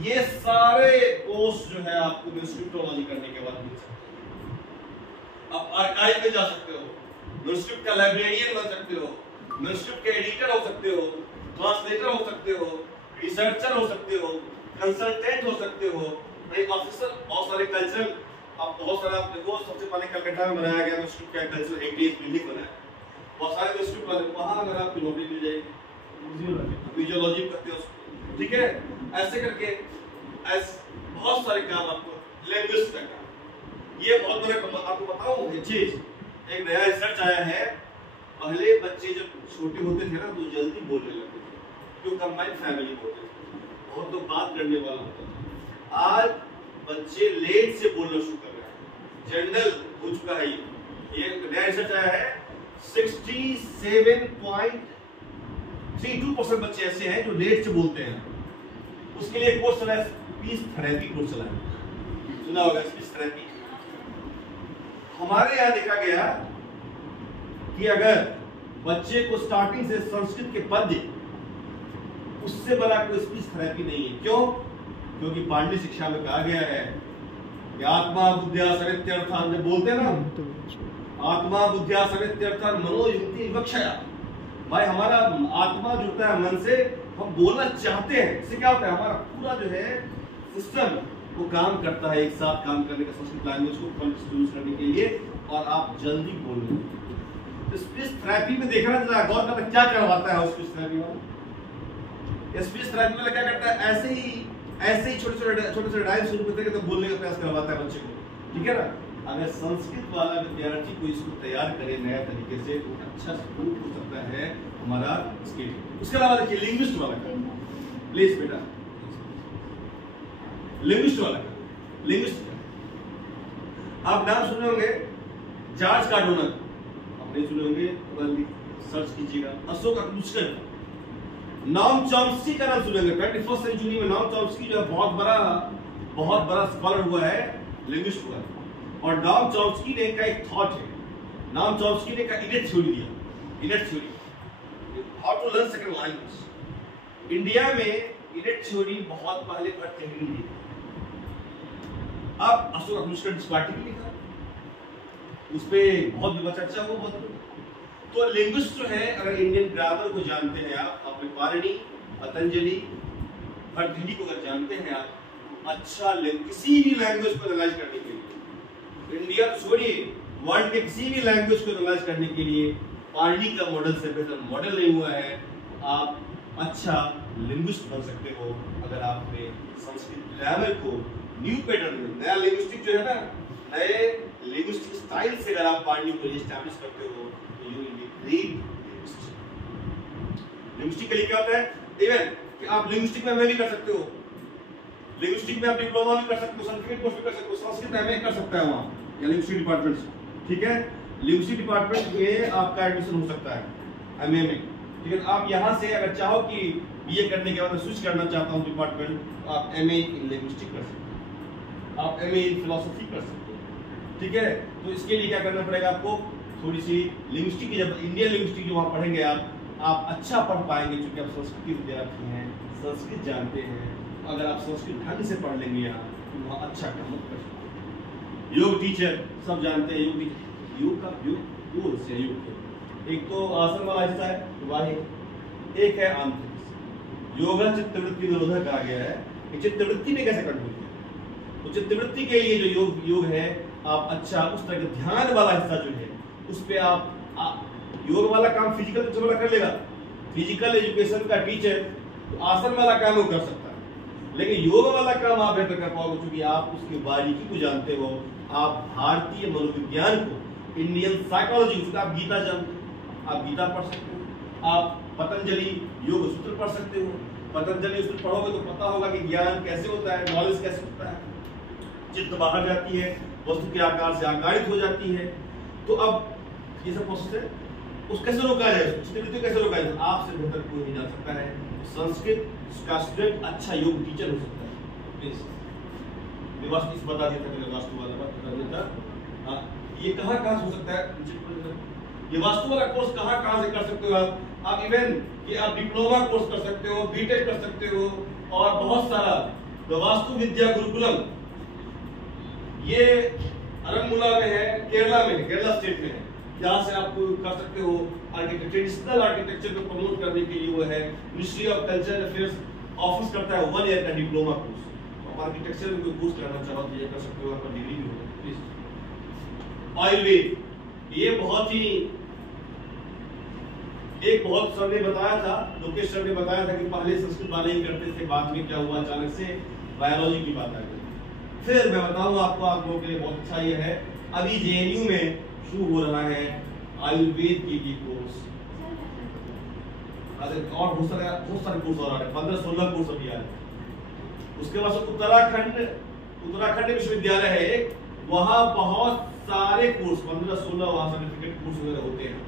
ये सारे कोर्स जो है आपको मैन्युस्क्रिप्टोलॉजी करने के बाद मिल सकते हैं। आप आर्काइव में जा सकते हो, मैन्युस्क्रिप्ट का लाइब्रेरियन बन सकते हो, मैन्युस्क्रिप्ट के एडिटर हो सकते हो, ट्रांसलेटर हो सकते हो, रिसर्चर हो सकते हो, कंसल्टेंट हो सकते हो, एक ऑफिसर। बहुत सारे कल्चरल, आप बहुत सारा देखो, सबसे पहले कलकत्ता में बनाया गया मैन्युस्क्रिप्ट का कल्चरल हेरिटेज बिल्डिंग बनाया, बहुत सारे मैन्युस्क्रिप्ट वाले, वहां अगर आपकी नौकरी मिल जाएगी, म्यूजियोलॉजी करते हो, ठीक है। ऐसे करके बहुत सारे काम आपको, लैंग्वेज का काम, ये बहुत बड़ा। आपको बताऊं एक चीज, एक नया रिसर्च आया है, पहले बच्चे जब छोटे होते थे ना तो जल्दी बोलने लगते थे, जो कंबाइंड फैमिली होते थे, बहुत लोग बात करने वाला होता था। आज बच्चे लेट से बोलना शुरू कर रहे हैं, जनरल हो चुका है। ये नया रिसर्च आया है, 67.32% बच्चे ऐसे हैं जो लेट से बोलते हैं। उसके लिए कोर्स चला है, स्पीच थेरेपी कोर्स चला है, सुना होगा स्पीच थेरेपी। हमारे यहाँ देखा गया कि अगर बच्चे को स्टार्टिंग से संस्कृत के पद्य, उससे बड़ा कोई स्पीच थेरेपी नहीं है। क्यों? क्योंकि पांडे शिक्षा में कहा गया है कि आत्मा बुद्धिया सवित्यर्थान, जब बोलते हैं ना आत्मा बुद्धिया सवित्यर्थान मनोयुक्ति विवक्षया, भाई हमारा आत्मा जुड़ता है मन से, हम बोलना चाहते हैं। इससे क्या होता है, हमारा पूरा जो है सिस्टम वो काम करता है, एक साथ काम करने का, संस्कृत लैंग्वेज को यूज करने के लिए, और आप जल्दी बोल रहे हो। स्पीच थेरेपी में देखना जरा गौर करना क्या करवाता है स्पीच थेरेपी वाला। स्पीच थेरेपी वाला क्या करता है, ऐसे ही छोटे डायम शुरू करते हैं तो बोलने का प्रयास करवाता है बच्चे को, ठीक है ना। अगर संस्कृत वाला विद्यार्थी को इसको तैयार करे नया तरीके से, तो अच्छा स्कूल हो सकता है हमारा स्किल। उसके अलावा देखिए लिंग्विस्ट वाला का, प्लीज बेटा, लिंग्विस्ट वाला का, लिंग्विस्ट का आप नाम सुने होंगे, जॉर्ज कार्डोनर, आप नहीं सुने होंगे तो सर्च कीजिएगा। अशोक अक्लुस्कर, नॉम चॉम्स्की का नाम सुनेंगे। 21st सेंचुरी में नॉम चॉम्स्की जो है बहुत बड़ा स्कॉलर हुआ है, लिंग्विस्ट हुआ है। और नॉम चॉम्स्की ने का एक थॉट है, नॉम चॉम्स्की ने का इनेट थ्योरी दिया, innate theory, how to learn second language. India में इनेट थ्योरी बहुत पहले भट्ट ने दी। अब अशोक अक्लुस्कर जिस आर्टिकल लिखा, उस पे बहुत भी चर्चा हो, बहुत। तो लिंग्विस्ट जो है, अगर इंडियन ग्रामर को जानते हैं आप, अपने पाणिनि, पतंजलि, भर्तृहरि को अगर जानते हैं आप, अच्छा किसी भी लैंग्वेज को एनालाइज करने के लिए, इंडिया छोड़िए वर्ल्ड के किसी भी लैंग्वेज को एनालाइज करने के लिए पाणिनि का मॉडल से बेहतर मॉडल नहीं हुआ है। आप अच्छा लिंग्विस्ट बन सकते हो अगर आपने संस्कृत ग्रामर को न्यू पैटर्न में, नया लिंग्विस्टिक जो है ना, नए लिंग्विस्टिक स्टाइल से अगर आप पाणिनि को एस्टैब्लिश करते हो, तो you will be great linguist. Linguistically क्या होता है, इवन कि आप लिंग्विस्टिक में एमए भी कर सकते हो, लिंग्विस्टिक में आप डिप्लोमा भी कर सकते हो, सर्टिफिकेट कोर्स भी कर सकते हो, संस्कृत एमए कर सकता है वहां, या लिंग्विस्टिक डिपार्टमेंट से, ठीक है। लिंग्विस्टिक डिपार्टमेंट में आपका एडमिशन हो सकता है एमए में, ठीक है। आप यहां से अगर चाहो कि बीए करने के बाद स्विच करना चाहता हूं डिपार्टमेंट, तो आप एमए इन लिंग्विस्टिक कर सकते हो, आप एमए इन फिलॉसफी कर सकते हो, ठीक है। तो इसके लिए क्या करना पड़ेगा आपको, थोड़ी सी लिंग्विस्टिक की, जब इंडियन लिंग्विस्टिक जो वहां पढ़ेंगे आप अच्छा पढ़ पाएंगे, क्योंकि आप संस्कृत के विद्यार्थी हैं, संस्कृत जानते हैं। अगर आप संस्कृत ढंग से पढ़ लेंगे यहाँ, तो वहाँ अच्छा काम कर सकते। योग टीचर सब जानते हैं, योग का योग से योग, एक तो आसन वाला हिस्सा है, वाही, एक है आंतरिक। योग चित्तवृत्ति निरोधक कहा गया है, चित्तवृत्ति में कैसे कंट्रोल किया, तो चित्तवृत्ति के लिए जो योग है, आप अच्छा उस तरह का ध्यान वाला हिस्सा जो है, उस पे आप योग वाला काम फिजिकल एजुकेशन वाला कर लेगा, फिजिकल एजुकेशन का टीचर तो आसन वाला काम वो कर सकता है, लेकिन योग वाला काम आप बेहतर कर पाओगे, क्योंकि आप उसकी बारीकी को जानते हो। आप भारतीय मनोविज्ञान को, इंडियन साइकोलॉजी, आप गीता जानते हो, आप गीता पढ़ सकते हो, आप पतंजलि योग सूत्र पढ़ सकते हो। पतंजलि सूत्र पढ़ोगे तो पता होगा कि ज्ञान कैसे होता है, नॉलेज कैसे होता है, चित्त बाहर जाती है, वस्तु के आकार से आकारित हो जाती है। तो अब ये सब प्रोसेस है, उस कैसे रोका जाए, चित्तवृत्ति कैसे रोका जाए, आपसे बेहतर कोई नहीं जान सकता है। संस्कृत का स्टूडेंट अच्छा योग टीचर हो सकता है। प्लीज वास्तु इस बता दिया था, वास्तु वाला बात बता दिया था। ये कहाँ हो सकता है, ये वास्तु वाला कोर्स कहाँ से कर सकते हो आप इवन कि आप डिप्लोमा कोर्स कर सकते हो, बीटेक कर सकते हो, और बहुत सारा वास्तु विद्या गुरुकुलम, ये अरनमुला में है, केरला में है, केरला स्टेट में है, यहाँ से आप कर सकते हो। आर्किटेक्चर, ट्रेडिशनल आर्किटेक्चर को प्रमोट करने के लिए वो है, ministry of culture affairs office करता है 1 ईयर का डिप्लोमा कोर्स। तो आर्किटेक्चर में कोई कोर्स करना चाहो तो ये कर सकते हो, आपका डिग्री भी होगा। प्लीज आयुर्वेद, ये बहुत ही बहुत सर ने बताया था, लोकेश सर ने बताया था कि पहले संस्कृत वाले ही करते थे, बाद में क्या हुआ, अचानक से बायोलॉजी की बात आ गई। फिर मैं बताऊंगा आपको, आप लोगों के लिए बहुत अच्छा ये है, अभी जेएनयू में शुरू हो रहा है आयुर्वेद के लिए कोर्स। और बहुत सारे कोर्स और आ रहे हैं, 15-16 कोर्स अभी आ रहे हैं। उसके बाद उत्तराखंड विश्वविद्यालय है एक, वहाँ बहुत सारे कोर्स 15-16 वहाँ सर्टिफिकेट कोर्स वगैरह होते हैं।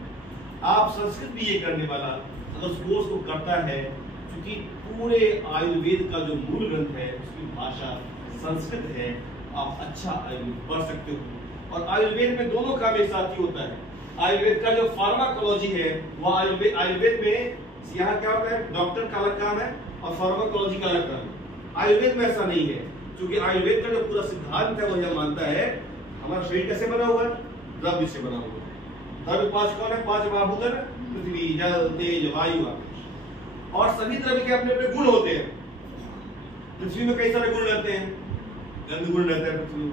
आप संस्कृत बीए करने वाला अगर उस कोर्स को करता है, क्योंकि पूरे आयुर्वेद का जो मूल ग्रंथ है उसकी भाषा संस्कृत है, आप अच्छा आयुर्वेद पढ़ सकते हो। और आयुर्वेद में दोनों काम एक साथ ही होता है। आयुर्वेद का जो फार्माकोलॉजी है वो आयुर्वेद में यहाँ क्या होता है, डॉक्टर का अलग काम है और फार्माकोलॉजी का अलग काम है। आयुर्वेद में ऐसा नहीं है, क्योंकि आयुर्वेद का जो पूरा सिद्धांत है वो यह मानता है हमारा शरीर कैसे बना हुआ है, द्रव्य से बना हुआ है। द्रव्य 5 कौन है, 5 महाभूत है, पृथ्वी, जल, तेज, वायु, आकाश। और सभी द्रव्य के अपने अपने गुण होते हैं। पृथ्वी में कई सारे गुण रहते हैं, गंध गुण रहता है पृथ्वी में,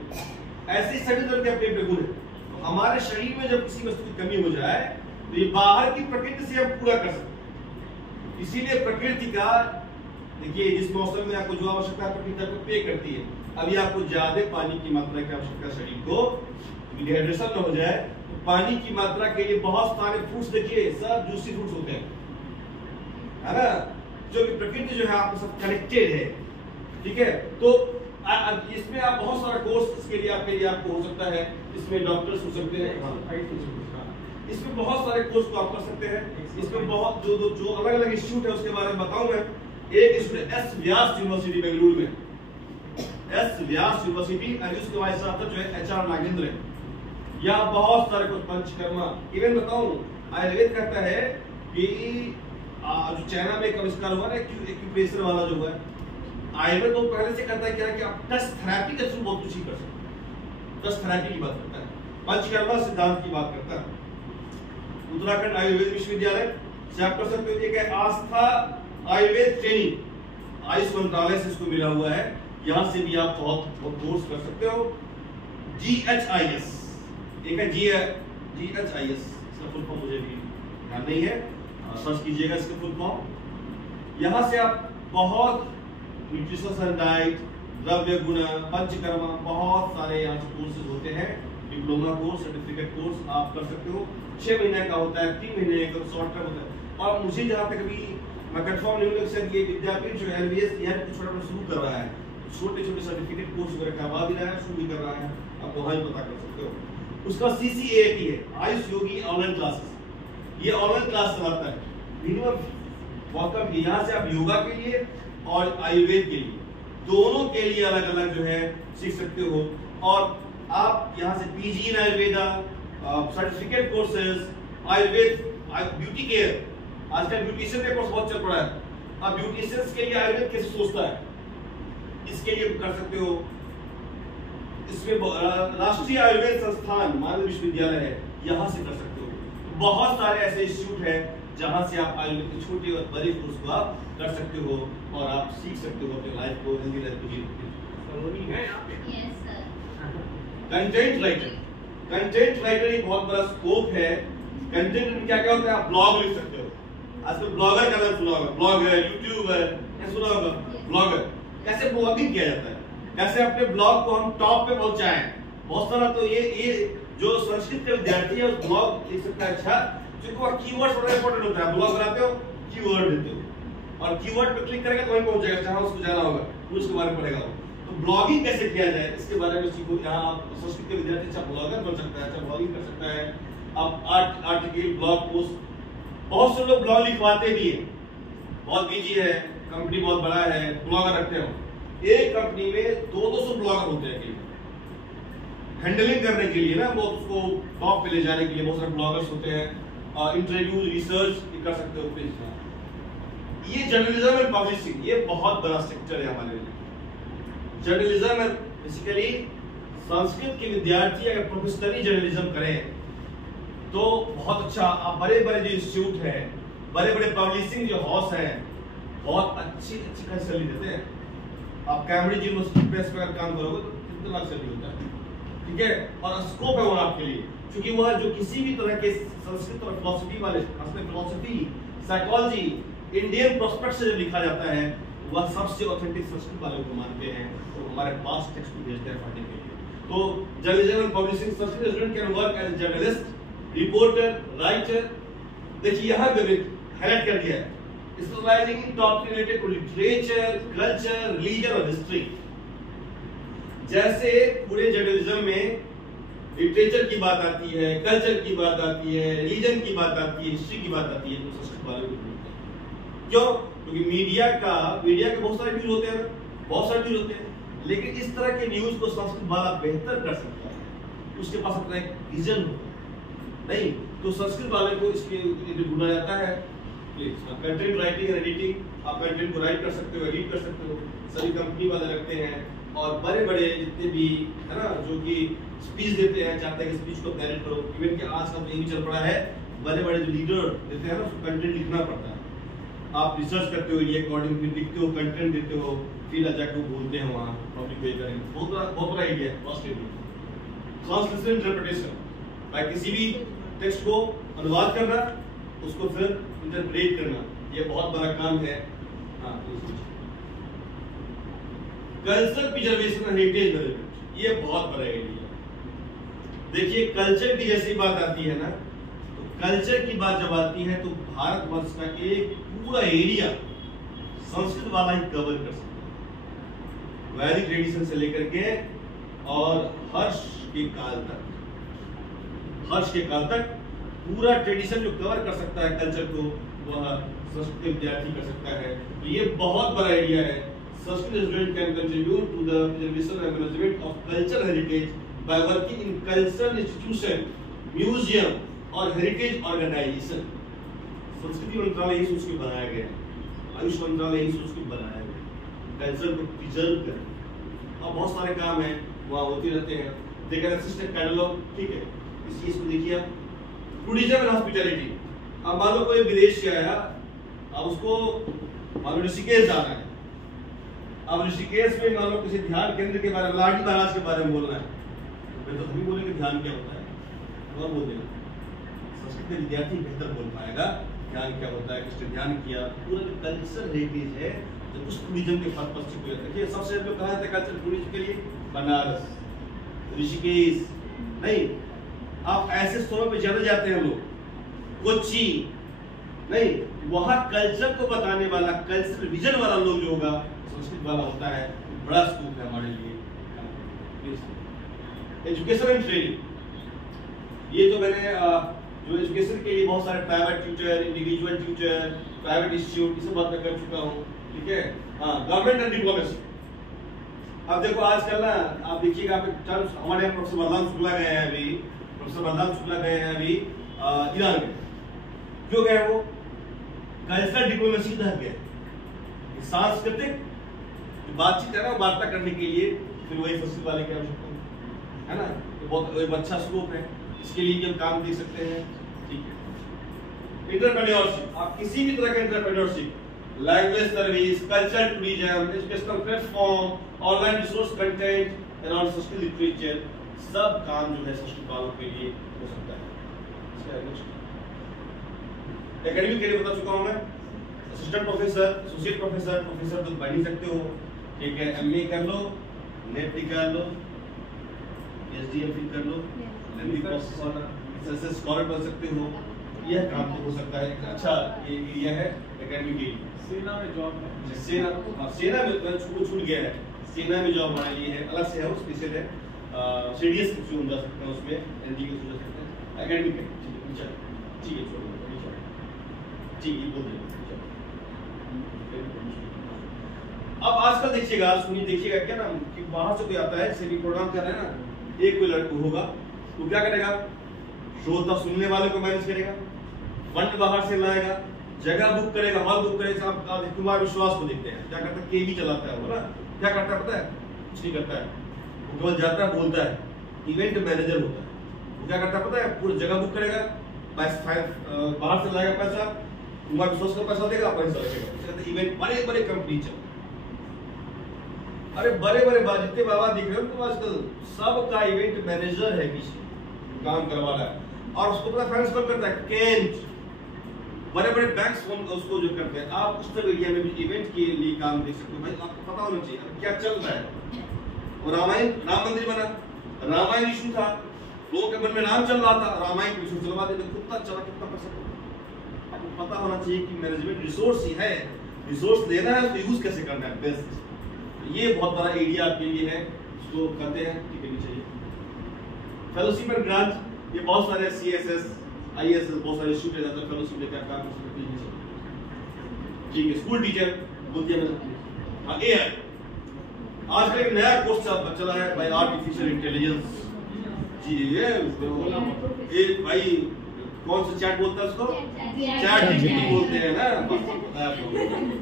ऐसे ही सभी द्रव्य के अपने अपने गुण है। तो हमारे शरीर में जब किसी वस्तु की कमी हो जाए तो ये बाहर की प्रकृति से हम पूरा कर सकते हैं। इसीलिए प्रकृति का देखिए, जिस मौसम में आपको जो आवश्यकता है प्रकृति आपको पे करती है। अभी आपको ज्यादा पानी की मात्रा की आवश्यकता शरीर को, डिहाइड्रेशन न हो जाए, तो पानी की मात्रा के लिए बहुत सारे फ्रूट्स देखिए, सब जूसी फ्रूट्स होते हैं, है ना, जो कि प्रकृति जो है आपके साथ कनेक्टेड है। ठीक है, तो इसमें आप बहुत सारा कोर्स इसके लिए आपको हो सकता है। इसमें डॉक्टर्स हो सकते हैं, इसमें बहुत सारे कोर्स को आप कर सकते हैं। इसमें बहुत जो अलग अलग इंस्टीट्यूट है उसके बारे में बताऊं मैं। एक इंस्टीट्यूट एस व्यास यूनिवर्सिटी बेंगलुरु में, एस व्यास यूनिवर्सिटी, और उसके वाइस चांसलर जो है HR नागेंद्र है। यहाँ बहुत सारे कुछ पंचकर्मा, इवन बताऊं आयुर्वेद कहता है कि जो चाइना में एक आविष्कार हुआ ना एक्यूप्रेशर वाला जो हुआ है, आयुर्वेद तो पहले से कहता है क्या कि आप टच थेरेपी के थ्रू बहुत कुछ ही कर सकते हैं। टच थेरेपी की बात करता है, पंचकर्मा सिद्धांत की बात करता है। उत्तराखंड आयुर्वेद विश्वविद्यालय से आप कर सकते हो। एक है आस्था आयुर्वेद ट्रेनिंग, आयुष मंत्रालय से इसको मिला हुआ है, यहाँ से भी आप बहुत कोर्स कर सकते हो। GHIS एक है, GHIS, इसका फुल फॉर्म मुझे भी ध्यान नहीं है, सर्च कीजिएगा इसका फुल फॉर्म। यहाँ से आप बहुत न्यूट्रिशन एंड डाइट, द्रव्य गुण, पंचकर्मा, बहुत सारे यहाँ से कोर्सेज होते हैं। डिप्लोमा कोर्स, सर्टिफिकेट कोर्स आप कर सकते हो। 6 महीने का होता है, 3 महीने का शॉर्ट टर्म होता है। और मुझे जहाँ तक अभी मैं कंफर्म नहीं हूँ, ये विद्यापीठ जो LBS छोटा शुरू कर रहा है, छोटे छोटे सर्टिफिकेट कोर्स वगैरह करवा भी रहा है, शुरू भी कर रहा है, आप वहाँ ही पता कर सकते हो। उसका CCAT है, आयुष योगी ऑनलाइन क्लासेस, ये ऑनलाइन क्लास चलाता है। मिनिमम वॉकअप यहाँ से आप योगा के लिए और आयुर्वेद के लिए, दोनों के लिए अलग अलग जो है सीख सकते हो। और आप यहाँ से PG in Ayurveda, certificate courses, Ayurveda, beauty care, आजकल ब्यूटिशियन का कोर्स बहुत चल पड़ा है। अब ब्यूटिशियंस के लिए आयुर्वेद कैसे सोचता है, इसके लिए कर सकते हो। इसमें राष्ट्रीय आयुर्वेद संस्थान मानव विश्वविद्यालय है, यहाँ से कर सकते हो। बहुत सारे ऐसे इंस्टीट्यूट हैं जहाँ से आप आयुर्वेद के छोटे और बड़े कोर्स को आप कर सकते हो और आप सीख सकते हो अपने लाइफ को, हेल्दी लाइफ को जीने। कंटेंट राइटर, कंटेंट राइटर एक बहुत बड़ा स्कोप है। कंटेंट में क्या क्या होता है, आप ब्लॉग लिख सकते हो। आजकल ब्लॉगर का नाम सुना होगा, ब्लॉगर, यूट्यूबर, क्या सुना होगा, ब्लॉगर। कैसे ब्लॉगिंग किया जाता है, कैसे अपने ब्लॉग को हम टॉप पे पहुंचाएं। बहुत सारा तो ये जो संस्कृत के विद्यार्थी है उस ब्लॉग लिख सकता है। अच्छा, क्योंकि वह कीवर्ड्स बड़ा इंपॉर्टेंट होता है। ब्लॉग बनाते हो, कीवर्ड देते हो, और कीवर्ड पे क्लिक करेगा तो वहीं पहुंच जाएगा जहां उसको जाना होगा, उसके बारे में पढ़ेगा। तो ब्लॉगिंग कैसे किया जाए इसके बारे में सीखो। यहाँ आप संस्कृत के विद्यार्थी अच्छा ब्लॉगर बन सकता है, अच्छा ब्लॉगिंग कर सकता है। आप आर्टिकल, ब्लॉग पोस्ट, बहुत से लोग ब्लॉग लिखवाते भी है, बहुत बिजी है, कंपनी बहुत बड़ा है, ब्लॉगर रखते हो। एक कंपनी में 200 ब्लॉगर होते हैं हैंडलिंग करने के लिए ना, वो उसको टॉप पे ले जाने के लिए बहुत सारे ब्लॉगर्स होते हैं। इंटरव्यू, रिसर्च कर सकते हो पेज। ये जर्नलिज्म एंड पब्लिशिंग, ये बहुत बड़ा सेक्टर है हमारे लिए। जर्नलिज्म बेसिकली संस्कृत के विद्यार्थी अगर प्रोफेशनली जर्नलिज्म करें तो बहुत अच्छा। आप बड़े बड़े जो इंस्टीट्यूट है, बड़े बड़े पब्लिशिंग जो हाउस है, बहुत अच्छी सैलरी देते हैं। आप कैम्ब्रिज यूनिवर्सिटी प्रेस पे अगर काम करोगे तो कितना लाख सैलरी होता है, ठीक है। और स्कोप है वहाँ आपके लिए, क्योंकि वह जो किसी भी तरह के संस्कृत और फिलॉसफी वाले, खासकर फिलॉसफी, साइकोलॉजी, इंडियन प्रोस्पेक्ट से जो लिखा जाता है वह सबसे ऑथेंटिक संस्कृत वाले को मानते हैं, तो हमारे पास टेक्स्ट को भेजते हैं पढ़ने के लिए। तो journalism and publishing, Sanskrit student can work as journalist, reporter, writer. देखिए यहाँ पे हाईलाइट कर दिया है specialising in topic related to literature, culture, religion और हिस्ट्री। जैसे पूरे जर्नलिज्म में लिटरेचर की बात आती है, कल्चर की बात आती है, रिलीजन की बात आती है, हिस्ट्री की बात आती है, तो संस्कृत वाले को बोलते हैं। क्यों? क्योंकि मीडिया के बहुत सारे न्यूज होते हैं, बहुत सारे न्यूज होते हैं, लेकिन इस तरह के न्यूज को संस्कृत वाला बेहतर कर सकता है। उसके पास अपना एक विजन होता है, नहीं तो संस्कृत वाले को इसके ढूंढा जाता है। कंटेंट राइटिंग और एडिटिंग, आप कंटेंट को राइट कर सकते हो, एडिट कर सकते हो, सभी कंपनी वाले रखते हैं। और बड़े बड़े जितने भी है ना जो कि स्पीच देते हैं, चाहते हैं कि स्पीच को कैरेट करो। इवन कि आज का तो ये भी चल पड़ा है, बड़े बड़े जो लीडर देते हैं ना उसको कंटेंट लिखना पड़ता है। आप रिसर्च करते हो, ये अकॉर्डिंग फिर लिखते हो, कंटेंट देते हो, फिर जाके बोलते हैं वहाँ पब्लिक पे करेंगे। बहुत बड़ा आइडिया है ट्रांसलेशन इंटरप्रिटेशन, भाई किसी भी टेक्स्ट को अनुवाद करना, उसको फिर इंटरप्रेट करना, ये बहुत बड़ा काम है। हाँ, cultural preservation and heritage management, ये बहुत बड़ा एरिया है। देखिए कल्चर की जैसी बात आती है ना, तो कल्चर की बात जब आती है तो भारतवर्ष का एक पूरा एरिया संस्कृत वाला ही कवर कर सकता है। वैदिक ट्रेडिशन से लेकर के और हर्ष के काल तक पूरा ट्रेडिशन जो कवर कर सकता है कल्चर को, वह संस्कृत विद्यार्थी कर सकता है। तो ये बहुत बड़ा एरिया है। Sanskrit student can contribute to the preservation and management of cultural heritage by working in cultural institution, museum और heritage organization। संस्कृति मंत्रालय यही सोच के बनाया गया है, आयुष मंत्रालय यही सोच के बनाया गया है, कल्चर को प्रिजर्व करें। और बहुत सारे काम हैं वहाँ होते रहते हैं। देखा सिस्टम कैटलॉग, ठीक है, इस चीज को देखिए। टूरिज्म एंड हॉस्पिटैलिटी, अब मान लो कोई विदेश से आया, अब उसको मान लो ऋषिकेश जाना है, अब ऋषिकेश में मान लो किसी ध्यान केंद्र के बारे में, लाठी महाराज के बारे में बोलना है, तो हम ही बोलेंगे ध्यान क्या होता है, वो बोल देगा। संस्कृत में विद्यार्थी बेहतर बोल पाएगा ध्यान क्या होता है, किसने ध्यान किया। पूरा जो कल्चरल हेरिटेज है तो उस टूरिज्म के पर्पस से देखिए सबसे जो कहा जाता है कल्चरल टूरिज्म के लिए बनारस, ऋषिकेश, नहीं आप ऐसे स्थलों पे जाने जाते हैं लोग, कोच्चि, नहीं वहाँ कल्चर को बताने वाला, कल्चरल विजन वाला लोग जो होगा संस्कृत वाला होता है। बड़ा स्कोप है हमारे लिए। एजुकेशन एंड ट्रेनिंग, ये तो मैंने जो एजुकेशन के लिए बहुत सारे private tutor, individual tutor, private institute, ये सब बात मैं कर चुका हूँ, ठीक है। हाँ, गवर्नमेंट एंड डिप्लोमेसी। अब देखो आजकल ना आप देखिएगा, हमारे यहाँ प्रोफेसर बलराम शुक्ला गए हैं अभी, ईरान में। क्यों गए वो? कल्चरल डिप्लोमेसी के तहत गए, सांस्कृतिक बातचीत है ना, वार्ता करने के लिए। फिर वही संस्कृत वाले की आवश्यकता है ना, तो बहुत अच्छा स्कोप है, इसके लिए हम काम दे सकते हैं, ठीक है। एंटरप्रेन्योरशिप, आप किसी भी तरह का entrepreneurship, language service, cultural tourism, educational platform, online resource content around Sanskrit literature, सब काम जो है संस्कृत वालों के लिए हो सकता है। एकेडमिक के लिए बता चुका हूं मैं, assistant professor, associate professor, professor तो बन ही सकते हो, ठीक है। एमए कर लो, नेट निकाल लो, एसडीएम कर लो, स्कॉलर बन सकते हो, यह काम तो हो सकता है। अच्छा ये एरिया है एकेडमिक के लिए। सेना में जॉब है, सेना में छूट गया है, सेना में जॉब हमारे लिए है, अलग से है, वो स्पेशल है। सीडीएस के थ्रू जा सकते हैं, उसमें एनडी के थ्रू जा सकते हैं। एकेडमिक है, ठीक है, छोड़ो ठीक है, बोल देंगे। अब आजकल देखिएगा, सुनिए, देखिएगा क्या ना कि बाहर से कोई आता है, जैसे भी प्रोग्राम कर रहे हैं ना, एक कोई लड़का होगा, तो क्या करेगा, श्रोता सुनने वाले को मैनेज करेगा, फंड बाहर से लाएगा, जगह बुक करेगा, हॉल बुक करेगा। आप कुमार विश्वास को देखते हैं, क्या करता है, केवी चलाता है वो ना, क्या करता है पता है, कुछ नहीं करता है, वो केवल जाता है, बोलता है, इवेंट मैनेजर होता है। वो क्या करता है पता है, पूरी जगह बुक करेगा, बाहर से लाएगा पैसा, कुमार विश्वास का पैसा देगा, पैसा रखेगा। इवेंट बड़े बड़े कंपनी चल, अरे बड़े बड़े जितने बाबा दिख रहे हो तो आजकल सबका इवेंट मैनेजर है, किसी काम करवा रहा है, और उसको पता फाइनेंस कौन करता है, केंट, बड़े बड़े बैंक्स उसको जो करते हैं। आप उस तरह एरिया में भी इवेंट के लिए काम देख सकते हो। भाई आपको पता होना चाहिए क्या चल रहा है। और रामायण, राम मंदिर बना, रामायण इशू था, लोगों के मन में राम चल रहा था, रामायण इशू चलवा देते, कितना चला, कितना पैसा। पता होना चाहिए कि मैनेजमेंट रिसोर्स ही है, रिसोर्स लेना है तो यूज कैसे करना है बेस्ट। ये बहुत बड़ा एरिया आपके लिए है, इसको करते हैं ठीक है। नीचे फेलोशिप एंड ग्रांट, ये बहुत सारे CSS ISS बहुत सारे इंस्टीट्यूट है जाकर फेलोशिप लेकर काम कर सकते हैं। ठीक है, स्कूल टीचर बोल दिया मैंने। हाँ, AI आजकल एक नया कोर्स चला है भाई, आर्टिफिशियल इंटेलिजेंस। जी ये भाई कौन सा चैट बोलता है उसको, चैट GPT बोलते हैं ना,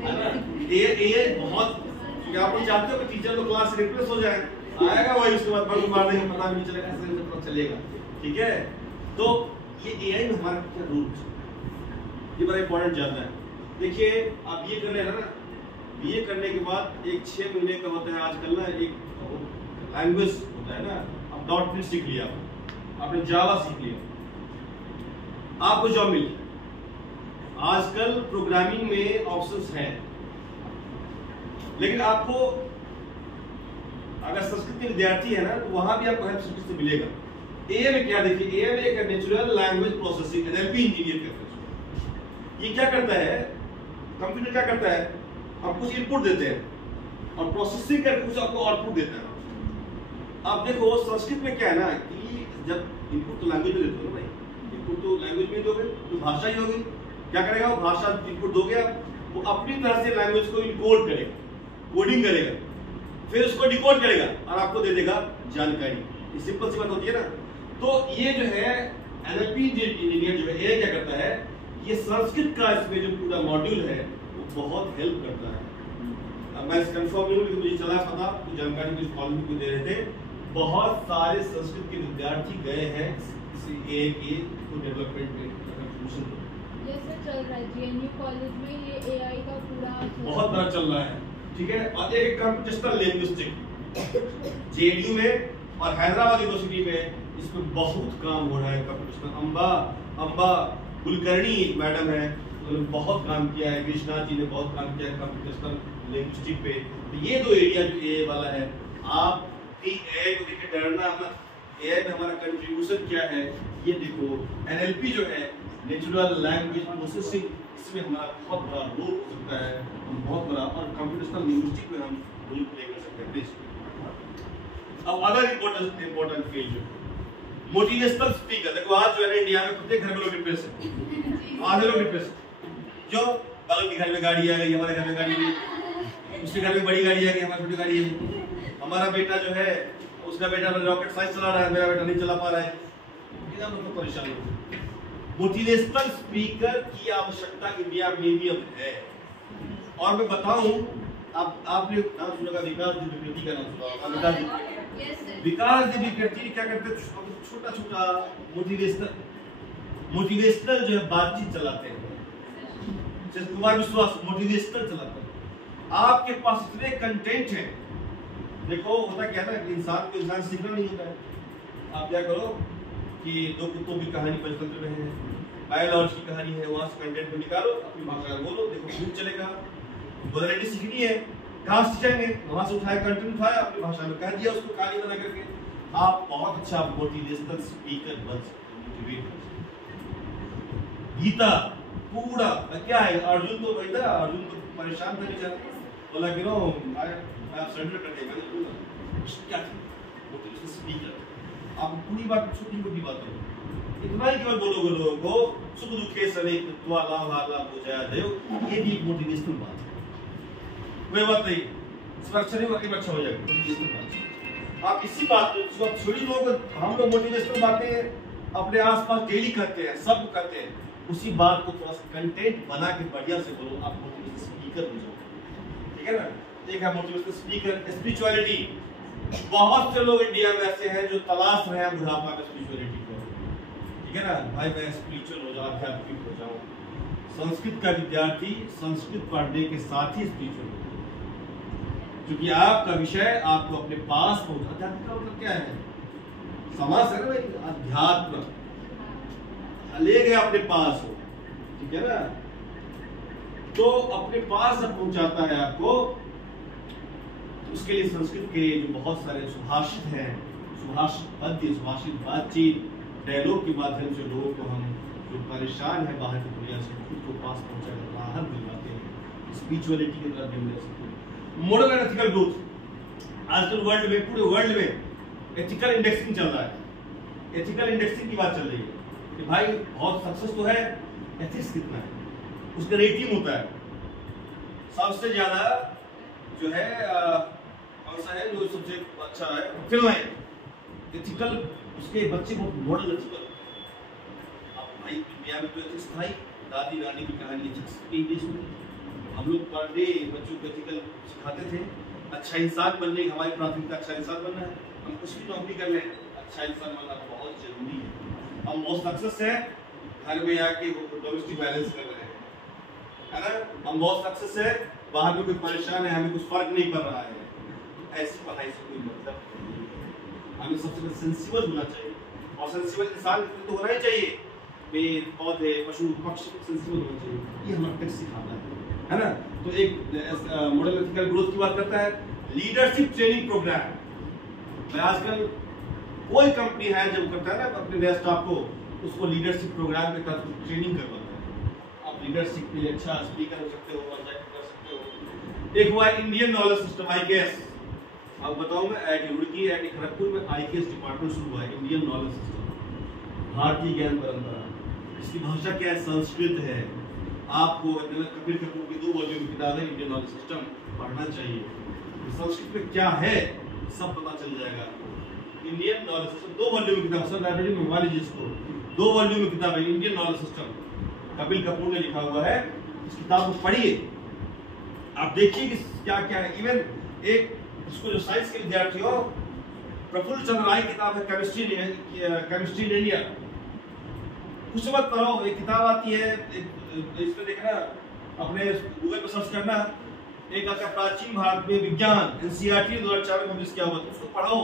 है ना। ये बहुत, क्योंकि आप लोग चाहते हो कि टीचर लोग क्लास से रिप्लेस हो जाए, आएगा वही उसके बाद बंद मार देंगे, पता भी नहीं चलेगा, ऐसे पता चलेगा। ठीक है, तो ये AI में हमारा क्या रोल है, ये बड़ा इंपॉर्टेंट जाता है। देखिए आप ये कर रहे हैं ना, ये करने के बाद एक 6 महीने का होता है आजकल ना, एक लैंग्वेज होता है ना, आप .NET सीख लिया, आपने जावा सीख लिया, आपको जॉब मिली। आजकल प्रोग्रामिंग में ऑप्शंस हैं, लेकिन आपको अगर संस्कृत के विद्यार्थी है ना तो वहां भी आपको हेल्प संस्कृत से मिलेगा। AI में क्या देखिए, AI में एक natural language processing NLP engineer कहते हैं। ये क्या करता है, कंप्यूटर क्या करता है, आप कुछ इनपुट देते हैं और प्रोसेसिंग करके कुछ आपको आउटपुट देता है। आप देखो संस्कृत में क्या है ना कि जब इनपुट तो लैंग्वेज में देते हो ना भाई, इनपुट तो लैंग्वेज में दोगे तो भाषा ही होगी। क्या करेगा वो, भाषा इनपुट दोगे आप, वो अपनी तरह से लैंग्वेज को इनकोड करेगा, कोडिंग करेगा, फिर उसको डिकोड करेगा और आपको दे देगा जानकारी। ये सिंपल सी बात होती है ना। तो ये जो है NLP इंजीनियर जो है AI क्या करता है, ये संस्कृत का इसमें जो पूरा मॉड्यूल है वो बहुत हेल्प करता है। अब मैं कंफर्म नहीं हूँ लेकिन मुझे चला पता, कुछ जानकारी कुछ कॉलेज को दे रहे थे, बहुत सारे संस्कृत के विद्यार्थी गए हैं इस AI के डेवलपमेंट में कंट्रीब्यूशन चल रहा है। GNU कॉलेज में ये AI का पूरा बहुत बड़ा चल रहा है। ठीक है, और एक कंप्यूटेशनल लिंग्विस्टिक JNU में और हैदराबाद यूनिवर्सिटी में इस पे बहुत काम हो रहा है। कंप्यूटेशनल अम्बा कुलकर्णी एक मैडम है, उन्होंने बहुत काम किया है, कृष्णा जी ने बहुत काम किया है कंप्यूटेशनल लिंग्विस्टिक पे। तो ये दो एरिया जो AI वाला है, आप AI को देख के डरना मत। AI में हमारा कंट्रीब्यूशन क्या है ये देखो। NLP जो है नेचुरल लैंग्वेज प्रोसेसिंग, इसमें हमारा बहुत बड़ा रोल हो सकता है, बहुत बड़ा, और कंप्यूटेशनल लिंग्विस्टिक में हम रोल प्ले कर सकते हैं। अब अदर इम्पोर्टेंट फील्ड जो मोटिवेशनल स्पीकर, देखो आज जो है ना इंडिया में प्रत्येक घर में लोग डिप्रेस है, आधे लोग डिप्रेस जो बगल के घर में गाड़ी आ गई, हमारे घर में गाड़ी नहीं, उसके घर में बड़ी गाड़ी आ गई, हमारी छोटी गाड़ी है, हमारा बेटा जो है उसका बेटा रॉकेट साइंस चला रहा है, मेरा बेटा नहीं चला पा रहा है, कितना मतलब परेशान हो। मोटिवेशनल स्पीकर की आवश्यकता इंडिया में भी अब है। और मैं बताऊं, आपने नाम सुना, विकास दिव्यकीर्ति का नाम सुना होगा। विकास दिव्यकीर्ति क्या करते हैं, छोटा छोटा मोटिवेशनल जो है बातचीत चलाते हैं। कुमार विश्वास मोटिवेशनल चलाते हैं। आपके पास इतने कंटेंट हैं, देखो होता क्या है ना, इंसान को इंसान सीखना नहीं होता है। आप क्या करो कि दो कुत्तों की कहानी पंचतंत्र में है, बायोलॉजी की कहानी है, वहां से कंटेंट को निकालो, अपनी भाषा में बोलो, देखो खूब चलेगा। मोरालिटी सीखनी है, घास सीखेंगे, वहां से उठाया कंटेंट उठाया, अपनी भाषा में कह दिया, उसको कहानी बना करके आप बहुत अच्छा मोटिवेशनल स्पीकर बन सकते हैं। गीता पूरा क्या है, अर्जुन तो वही था, अर्जुन तो परेशान था बेचारा, बोला कि नो आप सरेंडर कर देंगे, क्या मोटिवेशनल स्पीकर। आप पूरी बात, छोटी मोटी बात हो, इतना ही केवल बोलोगे लोगों को, सुख दुखे सने त्वा लाभ लाभ हो जाए देव, ये भी एक मोटिवेशनल बात है। कोई बात नहीं, सुरक्षा नहीं वाकई अच्छा हो जाएगा, मोटिवेशनल बात। आप इसी बात को छोटी लोग, हम लोग मोटिवेशनल बातें अपने आसपास डेली करते हैं, सब करते हैं, उसी बात को थोड़ा सा कंटेंट बना के बढ़िया से बोलो, आप मोटिवेशनल स्पीकर हो जाओगे। ठीक है ना। एक है मोटिवेशनल स्पीकर। स्पिरिचुअलिटी, बहुत से लोग इंडिया में ऐसे हैं जो तलाश रहे हैं बुढ़ापा में स्पिरिचुअलिटी को। ठीक है ना भाई, मैं स्पिरिचुअल हो जाऊं, आध्यात्मिक हो जाऊं। संस्कृत का विद्यार्थी संस्कृत पढ़ने के साथ ही स्पिरिचुअल हो, क्योंकि आपका विषय आपको अपने पास पहुंचा। अध्यात्म का मतलब क्या है, समास है ना भाई, अध्यात्म ले गए अपने पास हो। ठीक है ना, तो अपने पास जब पहुंचाता है आपको, तो उसके लिए संस्कृत के जो बहुत सारे सुभाषित हैं, सुभाषित पद्य, सुभाषित बातचीत, डायलॉग के माध्यम से लोगों को हम जो परेशान है बाहर की दुनिया से खुद को पास पहुंचाकर राहत दिलवाते हैं, स्पिरिचुअलिटी की तरफ मिल सकते हैं। मॉरल एंड एथिकल ग्रोथ, आजकल वर्ल्ड में, पूरे वर्ल्ड में एथिकल इंडेक्सिंग चल रहा है। एथिकल इंडेक्सिंग की बात चल रही है कि भाई बहुत सक्सेस तो है, एथिक्स कितना है, उसका रेटिंग होता है। सबसे ज्यादा जो है कौन सा है जो सबसे अच्छा है, फिनलैंड। एथिकल उसके बच्चे बहुत मॉडल एथिकल। अब भाई दुनिया में तो एथिक्स था ही, दादी नानी की कहानी एथिक्स की इंग्लिश में हम लोग पर डे बच्चों को एथिकल सिखाते थे। अच्छा इंसान बनने की हमारी प्राथमिकता अच्छा इंसान बनना है। हम कुछ भी नौकरी कर लें, अच्छा इंसान बनना बहुत जरूरी है। हम बहुत सक्सेस है घर में आके डोमेस्टिक वायलेंस कर रहे हैं, है ना। हम बहुत सक्सेस है बाहर में कोई परेशान है, हमें कुछ फर्क नहीं पड़ रहा है। ऐसी पढ़ाई से कोई मतलब नहीं है। हमें सबसे पहले सेंसिबल होना चाहिए, और सेंसिबल इंसान तो होना ही चाहिए। पेड़ पौधे पशु पक्षी सेंसिबल होना चाहिए, ये हमारा टेक्स्ट सिखाता है ना। तो एक मॉडल एथिकल ग्रोथ की बात करता है। लीडरशिप ट्रेनिंग प्रोग्राम, आजकल कोई कंपनी है जब करता है ना अपने नए स्टाफ को, उसको लीडरशिप प्रोग्राम के तहत ट्रेनिंग करवाता है। आप लीडरशिप के लिए अच्छा स्पीकर हो सकते हो, कर सकते हो। एक हुआ इंडियन नॉलेज सिस्टम IKS। अब बताऊं मैं IIT रुड़की IIT खड़गपुर में IKS डिपार्टमेंट शुरू हुआ है, इंडियन नॉलेज सिस्टम, भारतीय ज्ञान परंपरा। इसकी भाषा क्या है, संस्कृत है। आपको कपिल कपूर की 2 वॉल्यूम किताब है इंडियन नॉलेज सिस्टम, पढ़ना चाहिए। संस्कृत में क्या है सब पता चल जाएगा आपको। इंडियन नॉलेज सिस्टम 2 वॉल्यूम किताब, सब लाइब्रेरी में मंगवा लीजिए इसको। 2 वॉल्यूम में किताब है Indian knowledge system, Kapil Kapoor ने लिखा हुआ है। इस किताब को पढ़िए, आप देखिए कि क्या क्या है। इवन एक इसको जो साइंस के विद्यार्थी हो, प्रफुल्ल चंद्र राय किताब है केमिस्ट्री इन इंडिया। कुछ मत पढ़ो, एक किताब आती है, इसमें देखना, अपने गूगल पर सर्च करना, एक आता है प्राचीन भारत में विज्ञान, NCERT 2004 में पब्लिश किया हुआ, तो उसको पढ़ो।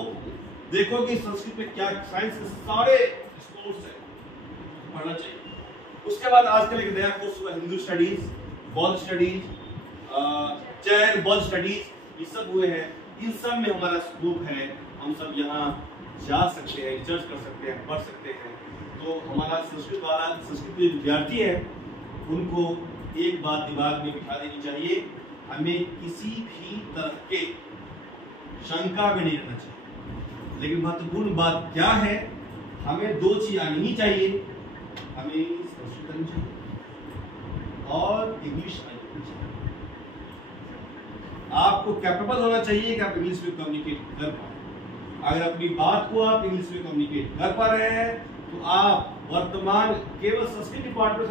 देखो कि संस्कृत में क्या साइंस के सारे स्कोर्स है, पढ़ना चाहिए। उसके बाद आजकल एक नया कोर्स हुआ हिंदू स्टडीज, बौद्ध स्टडीज, जैन बौद्ध स्टडीज, ये सब हुए हैं। इन सब में हमारा स्कोप है, हम सब यहाँ जा सकते हैं, रिसर्च कर सकते हैं, पढ़ सकते हैं। तो हमारा संस्कृत के विद्यार्थी है, उनको एक बात दिमाग में बिठा देनी चाहिए, हमें किसी भी तरह के शंका में नहीं रहना चाहिए। लेकिन महत्वपूर्ण बात क्या है, हमें 2 चीज आनी ही चाहिए, हमें संस्कृत आनी चाहिए और इंग्लिश आनी चाहिए। आपको कैपेबल होना चाहिए कि आप इंग्लिश में कम्युनिकेट कर पाए। अगर अपनी बात को आप इंग्लिश में कम्युनिकेट कर पा रहे हैं तो आप वर्तमान, केवल संस्कृत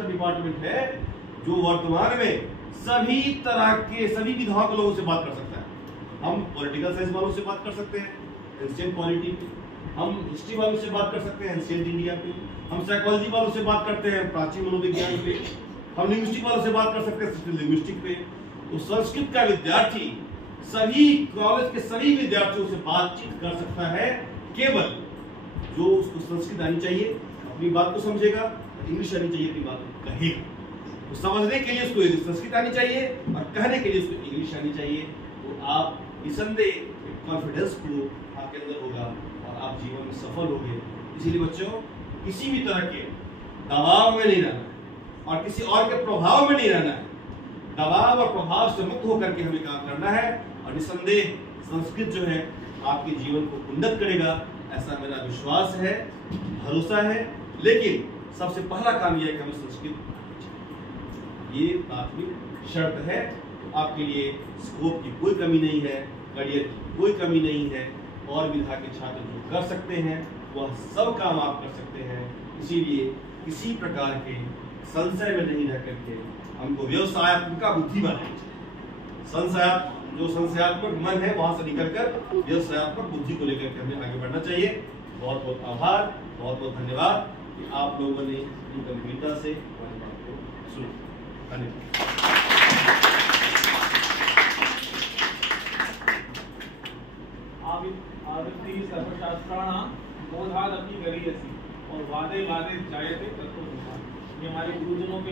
डिपार्टमेंट है जो वर्तमान में सभी तरह के सभी विधाओं के लोगों से बात कर सकता है। हम पॉलिटिकल साइंस वालों से बात कर सकते हैं, एंशिएंट पॉलिटी पे, हम हिस्ट्री वालों से बात कर सकते हैं, एंशिएंट इंडिया पे, हम साइकोलॉजी वालों से बात करते हैं, प्राचीन मनोविज्ञान पे, हम लिंग्विस्टिक वालों से बात कर सकते हैं, लिंग्विस्टिक पे। तो संस्कृत का विद्यार्थी सभी कॉलेज के सभी विद्यार्थियों से बातचीत कर सकता है, केवल जो उसको संस्कृत आनी चाहिए, अपनी बात को समझेगा, इंग्लिश आनी चाहिए, अपनी बात को कहेगा। तो समझने के लिए उसको संस्कृत आनी चाहिए और कहने के लिए उसको इंग्लिश आनी चाहिए। तो आप निसंदेह कॉन्फिडेंस को आपके अंदर होगा और आप जीवन में सफल होंगे। इसीलिए बच्चों, किसी भी तरह के दबाव में नहीं रहना है और किसी और के प्रभाव में नहीं रहना है। दबाव और प्रभाव से मुक्त होकर के हमें काम करना है और निसंदेह संस्कृत जो है आपके जीवन को उन्नत करेगा, ऐसा मेरा विश्वास है, भरोसा है। लेकिन सबसे पहला काम यह है कि हमें संस्कृत आनी चाहिए, ये प्राथमिक शर्त है। तो आपके लिए स्कोप की कोई कमी नहीं है, करियर की कोई कमी नहीं है, और विधा के छात्र जो कर सकते हैं वह सब काम आप कर सकते हैं। इसीलिए किसी प्रकार के संशय में नहीं रह करके हमको व्यवसायत्मक बुद्धि बनानी चाहिए। जो संशयात्मक मन है वहां से निकलकर व्यवसायत्मक बुद्धि को लेकर के हमें आगे बढ़ना चाहिए। बहुत बहुत आभार, बहुत बहुत धन्यवाद कि आप लोगों ने इतनी गंभीरता से हमारी बात को सुना। धन्यवाद। आवृत्ति सर्वशास्त्राणां बोधादपि गरीयसी और वादे वादे जायते तत्त्वज्ञान। ये हमारे गुरुजनों के